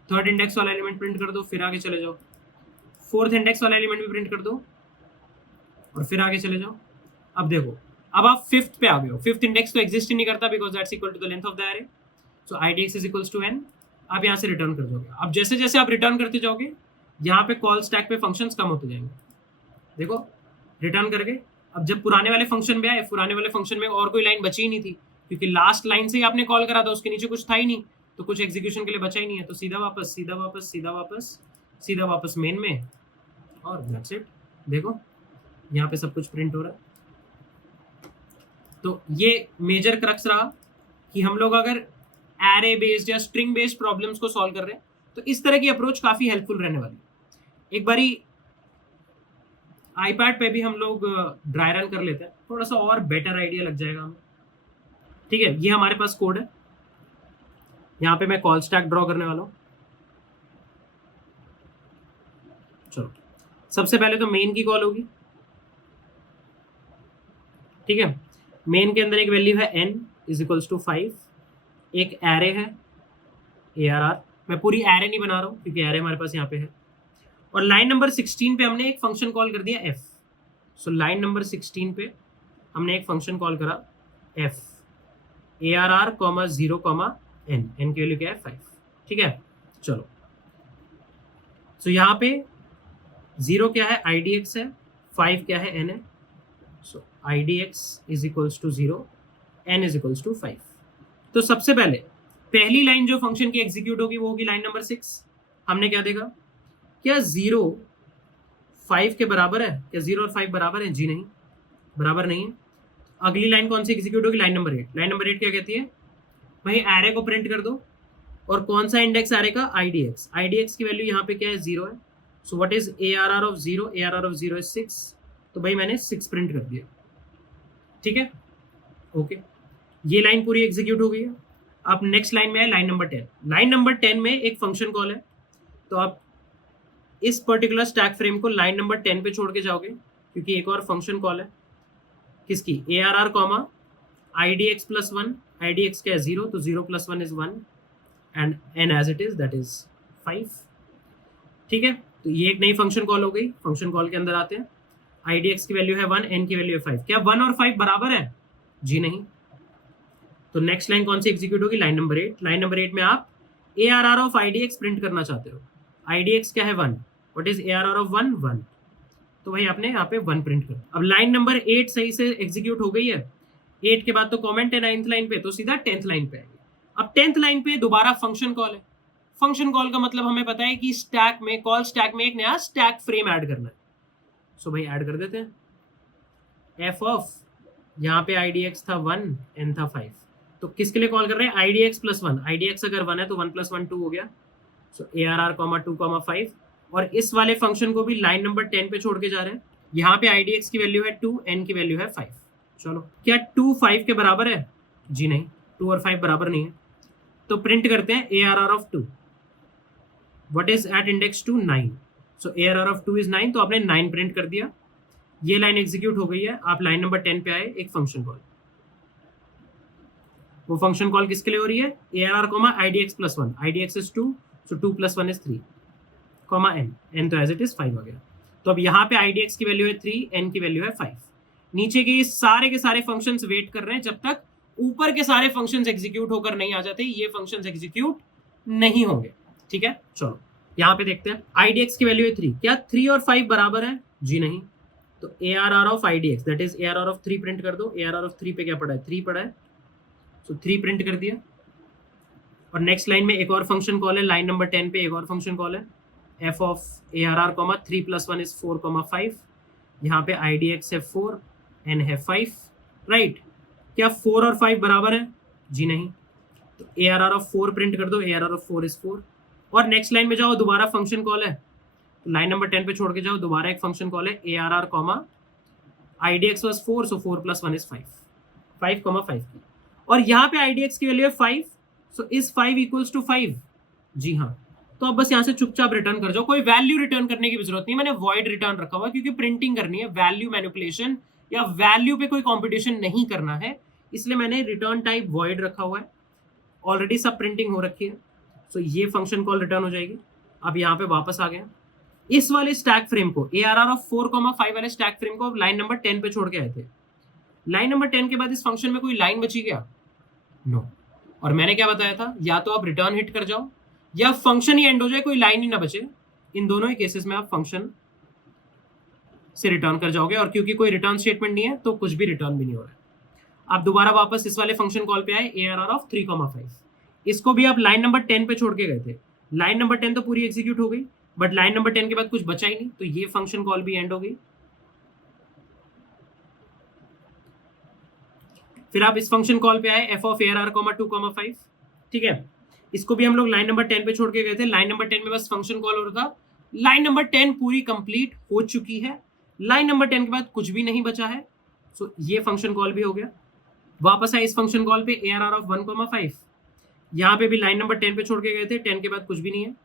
थर्ड इंडेक्स वाला एलिमेंट प्रिंट कर दो, फिर आगे चले जाओ। फोर्थ इंडेक्स वाला एलिमेंट भी प्रिंट कर दो और फिर आगे चले जाओ। अब देखो अब आप 5th पे आ गए हो, 5th इंडेक्स तो एग्जिस्ट ही नहीं करता because that's equal to the length of the array, so IDX is equals to n। आप यहाँ से रिटर्न कर दोगे। अब जैसे जैसे आप रिटर्न करते जाओगे यहाँ पे कॉल स्टैक पे फंक्शंस कम होते जाएंगे। देखो रिटर्न करके अब जब पुराने वाले फंक्शन में आए, पुराने वाले फंक्शन में और कोई लाइन बची ही नहीं थी, क्योंकि लास्ट लाइन से ही आपने कॉल करा था, उसके नीचे कुछ था ही नहीं, तो कुछ एग्जीक्यूशन के लिए बचा ही नहीं है, तो सीधा वापस सीधा वापस सीधा वापस सीधा वापस मेन में, और दैट्स इट। देखो यहाँ पे सब कुछ प्रिंट हो रहा है। तो ये मेजर क्रक्स रहा कि हम लोग अगर एरे बेस्ड या स्ट्रिंग बेस्ड प्रॉब्लम्स को सॉल्व कर रहे हैं तो इस तरह की अप्रोच काफी हेल्पफुल रहने वाली है। एक बारी iPad पे भी हम लोग ड्राई रन कर लेते हैं, थोड़ा सा और बेटर आइडिया लग जाएगा हमें। ठीक है, ये हमारे पास कोड है, यहाँ पे मैं कॉल स्टैक ड्रॉ करने वाला हूँ। चलो सबसे पहले तो मेन की कॉल होगी, ठीक है। मेन के अंदर एक वैल्यू है n इज इक्वल्स टू 5, एक एरे है ARR, मैं पूरी एरे नहीं बना रहा हूँ क्योंकि एरे हमारे पास यहाँ पे है, और लाइन नंबर 16 पे हमने एक फंक्शन कॉल कर दिया f। सो लाइन नंबर 16 पे हमने एक फंक्शन कॉल करा f, ARR, 0, n, n की वैल्यू क्या है 5, ठीक है। चलो, सो यहाँ पे 0 क्या है IDX है, 5 क्या है n है, so IDX is equals to 0, n is equals to 5। तो सबसे पहले पहली लाइन जो फंक्शन की एग्जीक्यूट होगी वो होगी लाइन नंबर 6। हमने क्या देखा, क्या 0 5 के बराबर है, क्या 0 और 5 बराबर है? जी नहीं, बराबर नहीं है। अगली लाइन कौन सी एग्जीक्यूट होगी? Line number 8। लाइन नंबर 8 क्या कहती है, भाई एरे को प्रिंट कर दो, और कौन सा इंडेक्स एरे का? IDX। IDX की वैल्यू यहाँ पे क्या है? 0 है। सो what is ARR of 0? ARR of 0 is 6, तो भाई मैंने 6 प्रिंट कर दिया, ठीक है, ओके। ये लाइन पूरी एग्जीक्यूट हो गई है। अब नेक्स्ट लाइन में है लाइन नंबर 10। लाइन नंबर 10 में एक फंक्शन कॉल है, तो आप इस पर्टिकुलर स्टैक फ्रेम को लाइन नंबर 10 पे छोड़ के जाओगे, क्योंकि एक और फंक्शन कॉल है किसकी? ARR, IDX प्लस 1, IDX क्या है? 0, तो 0 plus 1 is 1, and n as it is, that is 5, ठीक है। तो ये एक नई फंक्शन कॉल हो गई। फंक्शन कॉल के अंदर आते हैं, IDX की वैल्यू है 1, n की वैल्यू है 5। क्या 1 और 5 बराबर है? जी नहीं। तो नेक्स्ट लाइन कौन सी एग्जीक्यूट होगी? Line number 8। लाइन नंबर 8 में आप ARR ऑफ IDX प्रिंट करना चाहते हो। IDX क्या है? 1। What is ARR of 1? 1। तो भाई आपने यहाँ पे 1 प्रिंट कर। अब लाइन नंबर 8 सही से एग्जीक्यूट हो गई है। 8 के बाद तो कमेंट है 9th लाइन पे, तो सीधा 10th लाइन पे आएगी। अब 10th लाइन पे दोबारा फंक्शन कॉल है। फंक्शन कॉल का मतलब हमें पता है कि स्टैक में, कॉल स्टैक में एक नया स्टैक फ्रेम ऐड करना है। सो भाई ऐड कर देते हैं। f ऑफ, यहाँ पे IDX था 1, n था 5, तो किसके लिए कॉल कर रहे हैं? IDX plus 1। IDX अगर 1 है तो 1 प्लस 1 2 हो गया। सो ARR, 2, 5, और इस वाले फंक्शन को भी लाइन नंबर 10 पे छोड़ के जा रहे हैं। यहाँ पे IDX की वैल्यू है 2, n की वैल्यू है 5। चलो, क्या 2 5 के बराबर है? जी नहीं, 2 और 5 बराबर नहीं है। तो प्रिंट करते हैं ARR of 2। What is at index 2? 9। So ARR of 2 is 9, तो आपने 9 प्रिंट कर दिया। ये लाइन एग्जीक्यूट हो गई है। आप लाइन नंबर 10 पे आए, एक फंक्शन कॉल। वो फंक्शन कॉल किसके लिए हो रही है? ARR, IDX plus 1। IDX is 2, so 2 plus 1 is 3, n तो एज इट इज 5 आ गया। तो अब यहाँ पे IDX की वैल्यू है 3, n की वैल्यू है 5। नीचे के सारे फंक्शंस वेट कर रहे हैं जब तक ऊपर के सारे फंक्शंस एग्जीक्यूट होकर नहीं आ जाते। ये फंक्शंस एग्जीक्यूट नहीं होंगे, ठीक है। चलो यहाँ पे देखते हैं। IDX की वैल्यू है 3। क्या 3 और 5 बराबर है? जी नहीं। तो ARR of IDX, that is ARR of 3 print कर दो। ARR ऑफ 3 पे क्या पड़ा है? 3 पड़ा है, सो 3 प्रिंट कर दिया। और नेक्स्ट लाइन में एक और फंक्शन कॉल है। लाइन नंबर 10 पे एक और फंक्शन कॉल है, f of ARR, 3 plus 1 is 4, 5। यहाँ पे IDX है 4, n है 5, राइट। क्या 4 और 5 बराबर है? जी नहीं। तो ARR ऑफ 4 प्रिंट कर दो। ARR of 4 is 4। और नेक्स्ट लाइन में जाओ, दोबारा फंक्शन कॉल है, तो लाइन नंबर 10 पे छोड़ के जाओ, दोबारा एक फंक्शन कॉल है ARR, IDX was 4, so 4 plus 1 is 5, 5, और यहाँ पे IDX की वैल्यू है 5, सो इज 5 इक्वल्स टू 5? जी हाँ। तो अब बस यहाँ से चुपचाप रिटर्न कर जाओ, कोई वैल्यू रिटर्न करने की भी जरूरत नहीं। मैंने वॉइड रिटर्न रखा हुआ क्योंकि प्रिंटिंग करनी है, वैल्यू मैनिपुलेशन या वैल्यू पे कोई कॉम्पिटिशन नहीं करना है, इसलिए मैंने रिटर्न टाइप वॉइड रखा हुआ है। ऑलरेडी सब प्रिंटिंग हो रखी है, सो ये फंक्शन कॉल रिटर्न हो जाएगी। अब यहाँ पे वापस आ गया। इस वाले स्टैक फ्रेम को, ARR ऑफ 4, 5 वाले स्टैक फ्रेम को लाइन नंबर 10 पे छोड़ के आए थे। लाइन नंबर 10 के बाद इस फंक्शन में कोई लाइन बची क्या? नो। और मैंने क्या बताया था, या तो आप रिटर्न हिट कर जाओ या फंक्शन ही एंड हो जाए, कोई लाइन ही ना बचे। इन दोनों ही केसेस में आप फंक्शन से रिटर्न कर जाओगे, और क्योंकि कोई रिटर्न स्टेटमेंट नहीं है तो कुछ भी रिटर्न भी नहीं हो रहा है। आप दोबारा वापस इस वाले फंक्शन कॉल पे आए, ARR ऑफ 3, 5। इसको भी आप लाइन नंबर 10 पे छोड़ के गए थे। लाइन नंबर 10 तो पूरी एग्जीक्यूट हो गई, बट लाइन नंबर 10 के बाद कुछ बचा ही नहीं, तो ये फंक्शन कॉल भी एंड हो गई। फिर आप इस फंक्शन कॉल पे आए, f ऑफ ARR, 2, 5, ठीक है। इसको भी हम लोग लाइन नंबर 10 पे छोड़ के गए थे। लाइन नंबर 10 में बस फंक्शन कॉल हो रहा था। लाइन नंबर 10 पूरी कंप्लीट हो चुकी है। लाइन नंबर 10 के बाद कुछ भी नहीं बचा है, सो ये फंक्शन कॉल भी हो गया। वापस आए इस फंक्शन कॉल पे, ARR ऑफ 1, 5। यहाँ पे भी लाइन नंबर 10 पे छोड़ के गए थे, 10 के बाद कुछ भी नहीं है।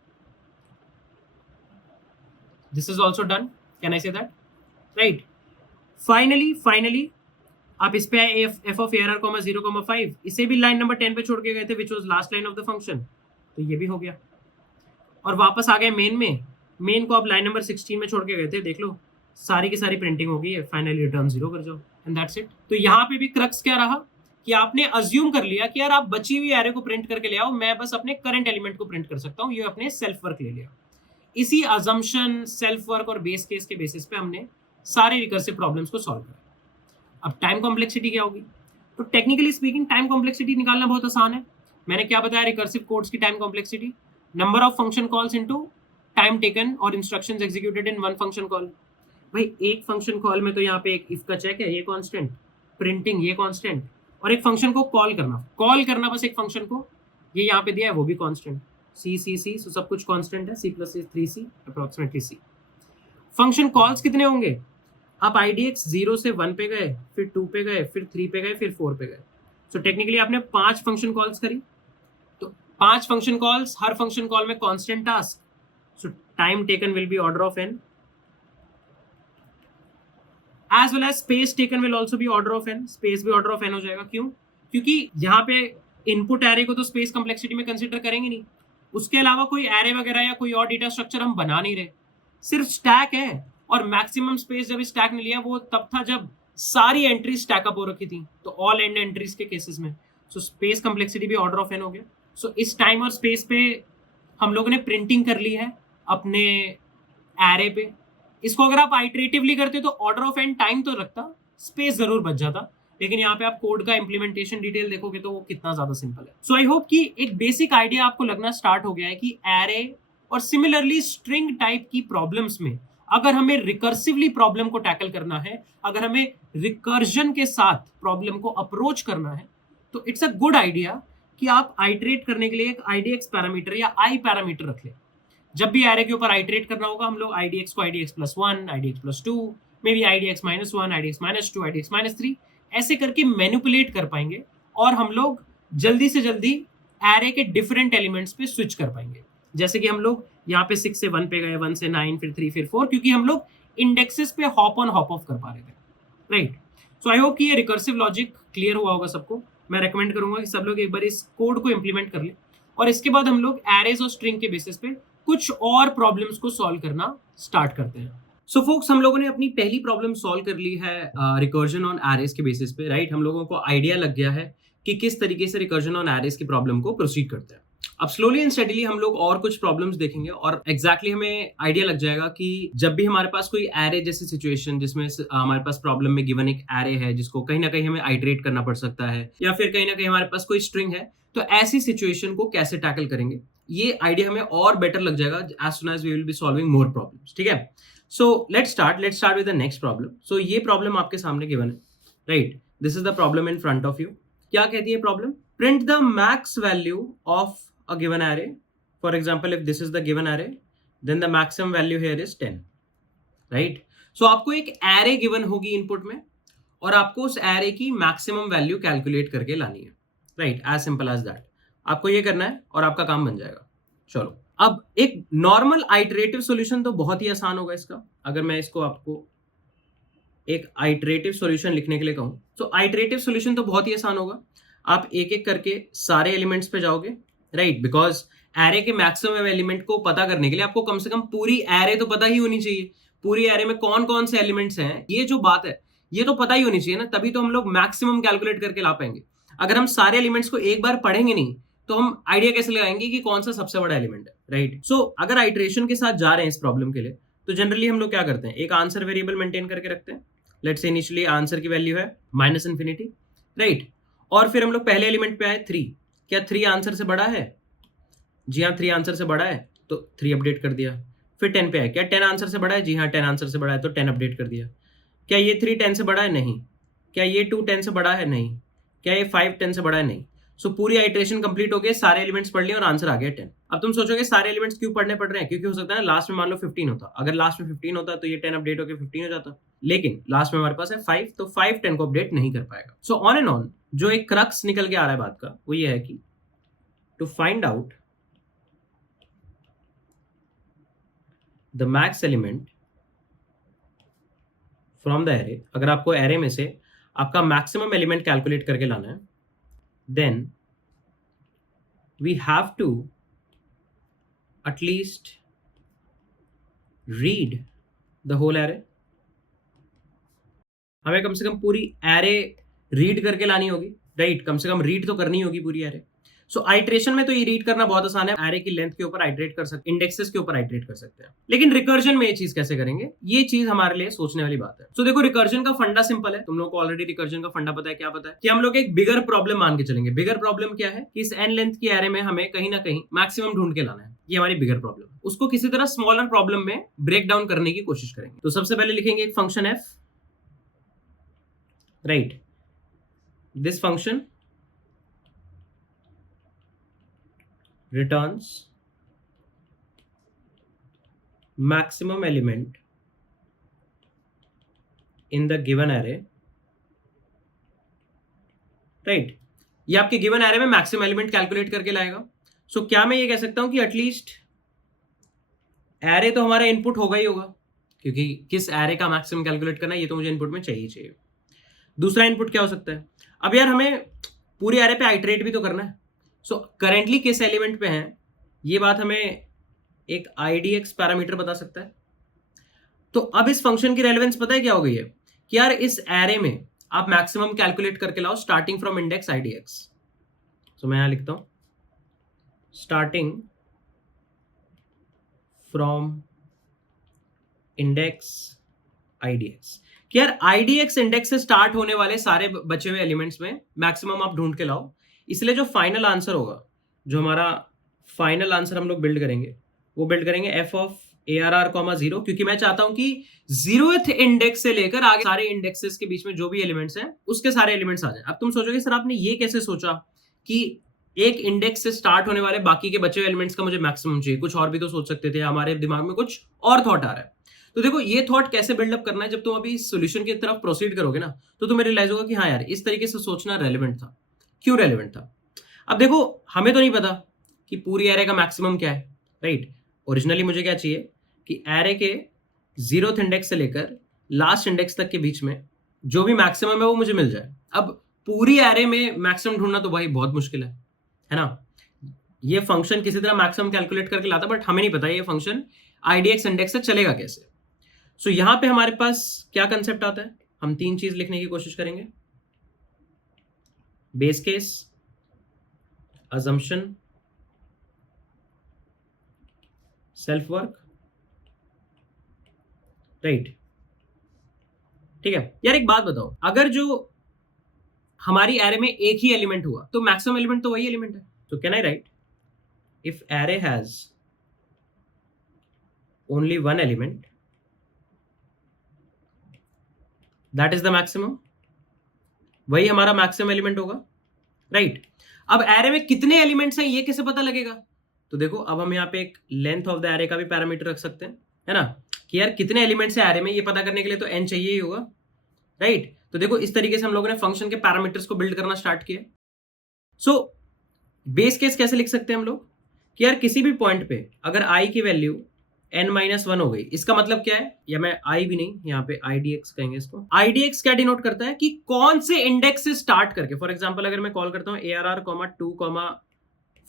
This is also done. Can I say that? Right. Finally आप इस पे आए f ऑफ ARR, 0,5, इसे भी लाइन नंबर 10 पे छोड़ के गए थे, which was last line of the function, तो ये भी हो गया. और वापस आ गए मेन को आप लाइन नंबर 16 में छोड़ के गए थे, देख लो सारी की सारी प्रिंटिंग हो गई है, फाइनली रिटर्न 0 कर जाओ एंड दैट्स इट. तो यहाँ पे भी क्रक्स क्या रहा कि आपने अज्यूम कर लिया कि यार आप बची हुई एरे को प्रिंट करके ले आओ, मैं बस अपने करंट एलिमेंट को प्रिंट कर सकता हूँ, ये अपने सेल्फ वर्क ले लिया. इसी अजम्पशन, सेल्फ वर्क और बेस केस के बेसिस पे हमने सारे रिकर्सिव प्रॉब्लम्स को सॉल्व करा. अब टाइम कॉम्प्लेक्सिटी क्या होगी? तो टेक्निकली स्पीकिंग टाइम कॉम्प्लेक्सिटी निकालना बहुत आसान है. मैंने क्या बताया रिकर्सिव कोड्स की time complexity? Number of function calls into time taken और instructions executed in one function call. भाई एक फंक्शन कॉल में तो यहाँ पे एक इफ का चेक है, ये कांस्टेंट, प्रिंटिंग ये कांस्टेंट, और एक फंक्शन को कॉल करना बस एक फंक्शन को, ये यहाँ पे दिया है वो भी कांस्टेंट, सी सो सब कुछ कांस्टेंट है, सी प्लस 3c अप्रोक्सीमेटली सी. फंक्शन कॉल्स कितने होंगे? आप IDX 0 से 1 पे गए, फिर 2 पे गए, फिर 3 पे गए, फिर 4 पे गए. सो टेक्निकली आपने 5 फंक्शन कॉल्स करी. तो 5 फंक्शन कॉल्स, हर फंक्शन कॉल में constant task, so time taken will be order of n, as well as space taken will also be order of n. Space भी ऑर्डर ऑफ n हो जाएगा. क्यों? क्योंकि यहाँ पे इनपुट एरे को तो स्पेस कॉम्प्लेक्सिटी में कंसिडर करेंगे नहीं, उसके अलावा कोई एरे वगैरह या कोई और डेटा स्ट्रक्चर हम बना नहीं रहे, सिर्फ स्टैक है. और मैक्सिमम स्पेस जब स्टैक ने लिया वो तब था जब सारी एंट्री स्टैकअप हो रखी थी, तो ऑल एंड एंट्रीज के केसेस में. सो स्पेस कॉम्प्लेक्सिटी भी ऑर्डर ऑफ n हो गया. सो इस टाइम और स्पेस पे हम लोगों ने प्रिंटिंग कर ली है अपने एरे पे. इसको अगर आप आइटरेटिवली करते तो ऑर्डर ऑफ n टाइम तो लगता, स्पेस जरूर बच जाता, लेकिन यहाँ पे आप कोड का इंप्लीमेंटेशन डिटेल देखोगे तो वो कितना ज्यादा सिंपल है. सो आई होप कि एक बेसिक आइडिया आपको लगना स्टार्ट हो गया है कि एरे और सिमिलरली स्ट्रिंग टाइप की प्रॉब्लम्स में अगर हमें रिकर्सिवली प्रॉब्लम को टैकल करना है, अगर हमें रिकर्जन के साथ प्रॉब्लम को अप्रोच करना है, तो इट्स अ गुड आइडिया कि आप आइटरेट करने के लिए एक IDX पैरामीटर या आई पैरामीटर रख लें. जब भी एरे के ऊपर आइटरेट करना होगा, हम लोग IDX को IDX + 1, IDX + 2, may be IDX -1, IDX -2, IDX -3 ऐसे करके मैनिपुलेट कर पाएंगे और हम लोग जल्दी से जल्दी एरे के डिफरेंट एलिमेंट्स पे स्विच कर पाएंगे. जैसे कि हम लोग यहाँ पे 6 से 1 पे गए, 1 से 9, फिर 3, फिर 4, क्योंकि हम लोग इंडेक्सेस पे हॉप ऑन हॉप ऑफ कर पा रहे थे. राइट. सो आई होप कि ये रिकर्सिव लॉजिक क्लियर हुआ होगा सबको. मैं रेकमेंड करूंगा कि सब लोग एक बार इस कोड को इंप्लीमेंट कर ले और इसके बाद हम लोग एरेज और स्ट्रिंग के बेसिस पे कुछ और प्रॉब्लम्स को सॉल्व करना स्टार्ट करते हैं. सो फोक्स, हम लोगों ने अपनी पहली प्रॉब्लम सॉल्व कर ली है रिकर्जन ऑन एरेज के बेसिस पे. राइट. हम लोगों को आइडिया लग गया है कि किस तरीके से रिकर्जन ऑन एरेज की प्रॉब्लम को प्रोसीड करते हैं. अब स्लोली एंड स्टडीली हम लोग और कुछ प्रॉब्लम्स देखेंगे और एग्जैक्टली हमें आइडिया लग जाएगा कि जब भी हमारे पास कोई एरे जैसी सिचुएशन जिसमें हमारे पास प्रॉब्लम में गिवन एक एरे है जिसको कहीं ना कहीं हमें आइटरेट करना पड़ सकता है, या फिर कहीं ना कहीं हमारे पास कोई स्ट्रिंग है, तो ऐसी सिचुएशन को कैसे टैकल करेंगे, ये आइडिया हमें और बेटर लग जाएगा as soon as we will be solving more problems. ठीक है. So let's start with the next problem. सो ये प्रॉब्लम आपके सामने गिवन है. Right. This is the problem in front of you. क्या कहती है problem? Print the max value of a given array. For example, if this is the given array, then the maximum value here is 10. Right? So आपको एक array given होगी input में और आपको उस array की maximum value कैलकुलेट करके लानी है. Right? As simple as that. आपको ये करना है और आपका काम बन जाएगा. चलो, अब एक नॉर्मल आइटरेटिव सॉल्यूशन तो बहुत ही आसान होगा इसका. अगर मैं इसको आपको एक आइटरेटिव सॉल्यूशन लिखने के लिए कहूं, तो आइटरेटिव सॉल्यूशन तो बहुत ही आसान होगा. आप एक एक करके सारे एलिमेंट्स पे जाओगे. राइट. बिकॉज एरे के मैक्सिमम एलिमेंट को पता करने के लिए आपको कम से कम पूरी एरे तो पता ही होनी चाहिए. पूरी एरे में कौन कौन से एलिमेंट्स हैं, ये जो बात है ये तो पता ही होनी चाहिए ना, तभी तो हम लोग मैक्सिमम कैलकुलेट करके ला पाएंगे. अगर हम सारे एलिमेंट्स को एक बार पढ़ेंगे नहीं तो हम आइडिया कैसे लगाएंगे कि कौन सा सबसे बड़ा एलिमेंट है. राइट. सो अगर आइटरेशन के साथ जा रहे हैं इस प्रॉब्लम के लिए, तो जनरली हम लोग क्या करते हैं, एक आंसर वेरिएबल मेंटेन करके रखते हैं. लेट्स से इनिशियली आंसर की वैल्यू है -∞. राइट. और फिर हम लोग पहले एलिमेंट पे आए 3. क्या 3 आंसर से बड़ा है? जी हाँ, 3 आंसर से बड़ा है तो 3 अपडेट कर दिया. फिर 10 पे आए. क्या 10 आंसर से बड़ा है? जी हाँ, 10 आंसर से बड़ा है तो 10 अपडेट कर दिया. क्या ये 3 10 से बड़ा है? नहीं. क्या ये 2 10 से बड़ा है? नहीं. क्या ये 5 10 से बड़ा है? नहीं. सो पूरी आइटरेशन कंप्लीट हो गई, सारे एलिमेंट्स पढ़ लिए और आंसर आ गया 10. अब तुम सोचोगे सारे एलिमेंट्स क्यों पढ़ने पड़ रहे हैं? क्योंकि हो सकता है लास्ट में मान लो 15 होता. अगर लास्ट में 15 होता तो ये 10 अपडेट होकर 15 हो जाता, लेकिन लास्ट में हमारे पास है 5, तो 5 10 को अपडेट नहीं कर पाएगा. सो ऑन एंड ऑन जो एक क्रक्स निकल के आ रहा है बात का, वो ये है कि to find out the max element from the array, अगर आपको एरे में से आपका मैक्सिमम एलिमेंट कैलकुलेट करके लाना है, then we have to at least read the whole array. हमें कम से कम पूरी एरे रीड करके लानी होगी, राइट? कम से कम रीड तो करनी होगी पूरी एरे। सो आइट्रेशन में तो ये रीड करना बहुत आसान है, एरे की लेंथ के ऊपर आइट्रेट कर सकते हैं, इंडेक्सेस के ऊपर आइट्रेट कर सकते हैं। लेकिन रिकर्जन में ये चीज कैसे करेंगे, ये चीज हमारे लिए सोचने वाली बात है। सो देखो, रिकर्जन का फंडा सिंपल है, तुम लोग को ऑलरेडी रिकर्जन का फंडा पता है। क्या पता है? कि हम लोग एक बिगर प्रॉब्लम मान के चलेंगे। बिगर प्रॉब्लम क्या है? कि इस एन लेंथ की एरे में हमें कहीं ना कहीं मैक्सिमम ढूंढ के लाना है। ये हमारी बिगर प्रॉब्लम है। उसको किसी तरह स्मॉलर प्रॉब्लम में ब्रेक डाउन करने की कोशिश करेंगे। तो सबसे पहले लिखेंगे एक function F, right? This function returns maximum element in the given array, right? ये आपके गिवन एरे में मैक्सिमम एलिमेंट कैलकुलेट करके लाएगा। सो क्या मैं ये कह सकता हूं कि एटलीस्ट एरे तो हमारा इनपुट होगा ही होगा, क्योंकि किस एरे का मैक्सिमम कैलकुलेट करना है ये तो मुझे इनपुट में चाहिए। दूसरा इनपुट क्या हो सकता है? अब यार हमें पूरी एरे पे आइटरेट भी तो करना है। सो करेंटली किस एलिमेंट पे हैं, ये बात हमें एक आईडीएक्स पैरामीटर बता सकता है। तो अब इस फंक्शन की रेलेवेंस पता है क्या हो गई है? कि यार इस एरे में आप मैक्सिमम कैलकुलेट करके लाओ स्टार्टिंग फ्रॉम इंडेक्स आईडीएक्स। सो मैं यहां लिखता हूं स्टार्टिंग फ्रॉम इंडेक्स आईडीएक्स, कि यार आईडीएक्स इंडेक्स से स्टार्ट होने वाले सारे बचे हुए एलिमेंट्स में मैक्सिमम आप ढूंढ के लाओ। इसलिए जो फाइनल आंसर होगा, जो हमारा फाइनल आंसर हम लोग बिल्ड करेंगे, वो बिल्ड करेंगे एफ ऑफ ARR, 0, क्योंकि मैं चाहता हूं कि 0th इंडेक्स से लेकर आगे सारे इंडेक्सेस के बीच में जो भी एलिमेंट्स हैं उसके सारे एलिमेंट्स आ जाए। अब तुम सोचोगे सर आपने ये कैसे सोचा कि एक इंडेक्स से स्टार्ट होने वाले बाकी के बचे हुए एलिमेंट्स का मुझे मैक्सिमम चाहिए? कुछ और भी तो सोच सकते थे, हमारे दिमाग में कुछ और थॉट आ रहा है। तो देखो, ये थॉट कैसे बिल्डअप करना है, जब तुम अभी सोल्यूशन की तरफ प्रोसीड करोगे ना, तो तुम्हें रियलाइज होगा कि हाँ यार, इस तरीके से सोचना रेलिवेंट था। क्यों रेलिवेंट था? अब देखो, हमें तो नहीं पता कि पूरी एरे का मैक्सिमम क्या है, राइट? ओरिजिनली मुझे क्या चाहिए कि एरे के 0th इंडेक्स से लेकर लास्ट इंडेक्स तक के बीच में जो भी मैक्सिमम है वो मुझे मिल जाए। अब पूरी एरे में मैक्सिमम ढूंढना तो भाई बहुत मुश्किल है ना? ये फंक्शन किसी तरह मैक्सिमम कैलकुलेट करके लाता, बट हमें नहीं पता ये फंक्शन आईडीएक्स इंडेक्स से चलेगा कैसे। सो यहां पे हमारे पास क्या कंसेप्ट आता है? हम 3 चीज लिखने की कोशिश करेंगे। Base case, assumption, self work, right? ठीक है यार, एक बात बताओ, अगर जो हमारी एरे में एक ही एलिमेंट हुआ तो मैक्सिमम एलिमेंट तो वही एलिमेंट है। तो can I right if array has only one element that is the maximum, वही हमारा मैक्सिमम एलिमेंट होगा, राइट? अब एरे में कितने एलिमेंट्स हैं ये कैसे पता लगेगा? तो देखो, अब हम यहाँ पे एक लेंथ ऑफ द एरे का भी पैरामीटर रख सकते हैं, है ना? कि यार कितने एलिमेंट्स हैं एरे में, ये पता करने के लिए तो n चाहिए ही होगा, राइट? तो देखो, इस तरीके से हम लोगों ने फंक्शन के पैरामीटर्स को बिल्ड करना स्टार्ट किया। सो बेस केस कैसे लिख सकते हैं हम लोग? कि यार किसी भी पॉइंट पे अगर i की वैल्यू n-1 हो गई, इसका मतलब क्या है? या मैं i भी नहीं, यहाँ पे idx कहेंगे इसको। idx क्या डिनोट करता है? कि कौन से इंडेक्स से स्टार्ट करके, फॉर एग्जांपल अगर मैं कॉल करता हूँ ARR, 2,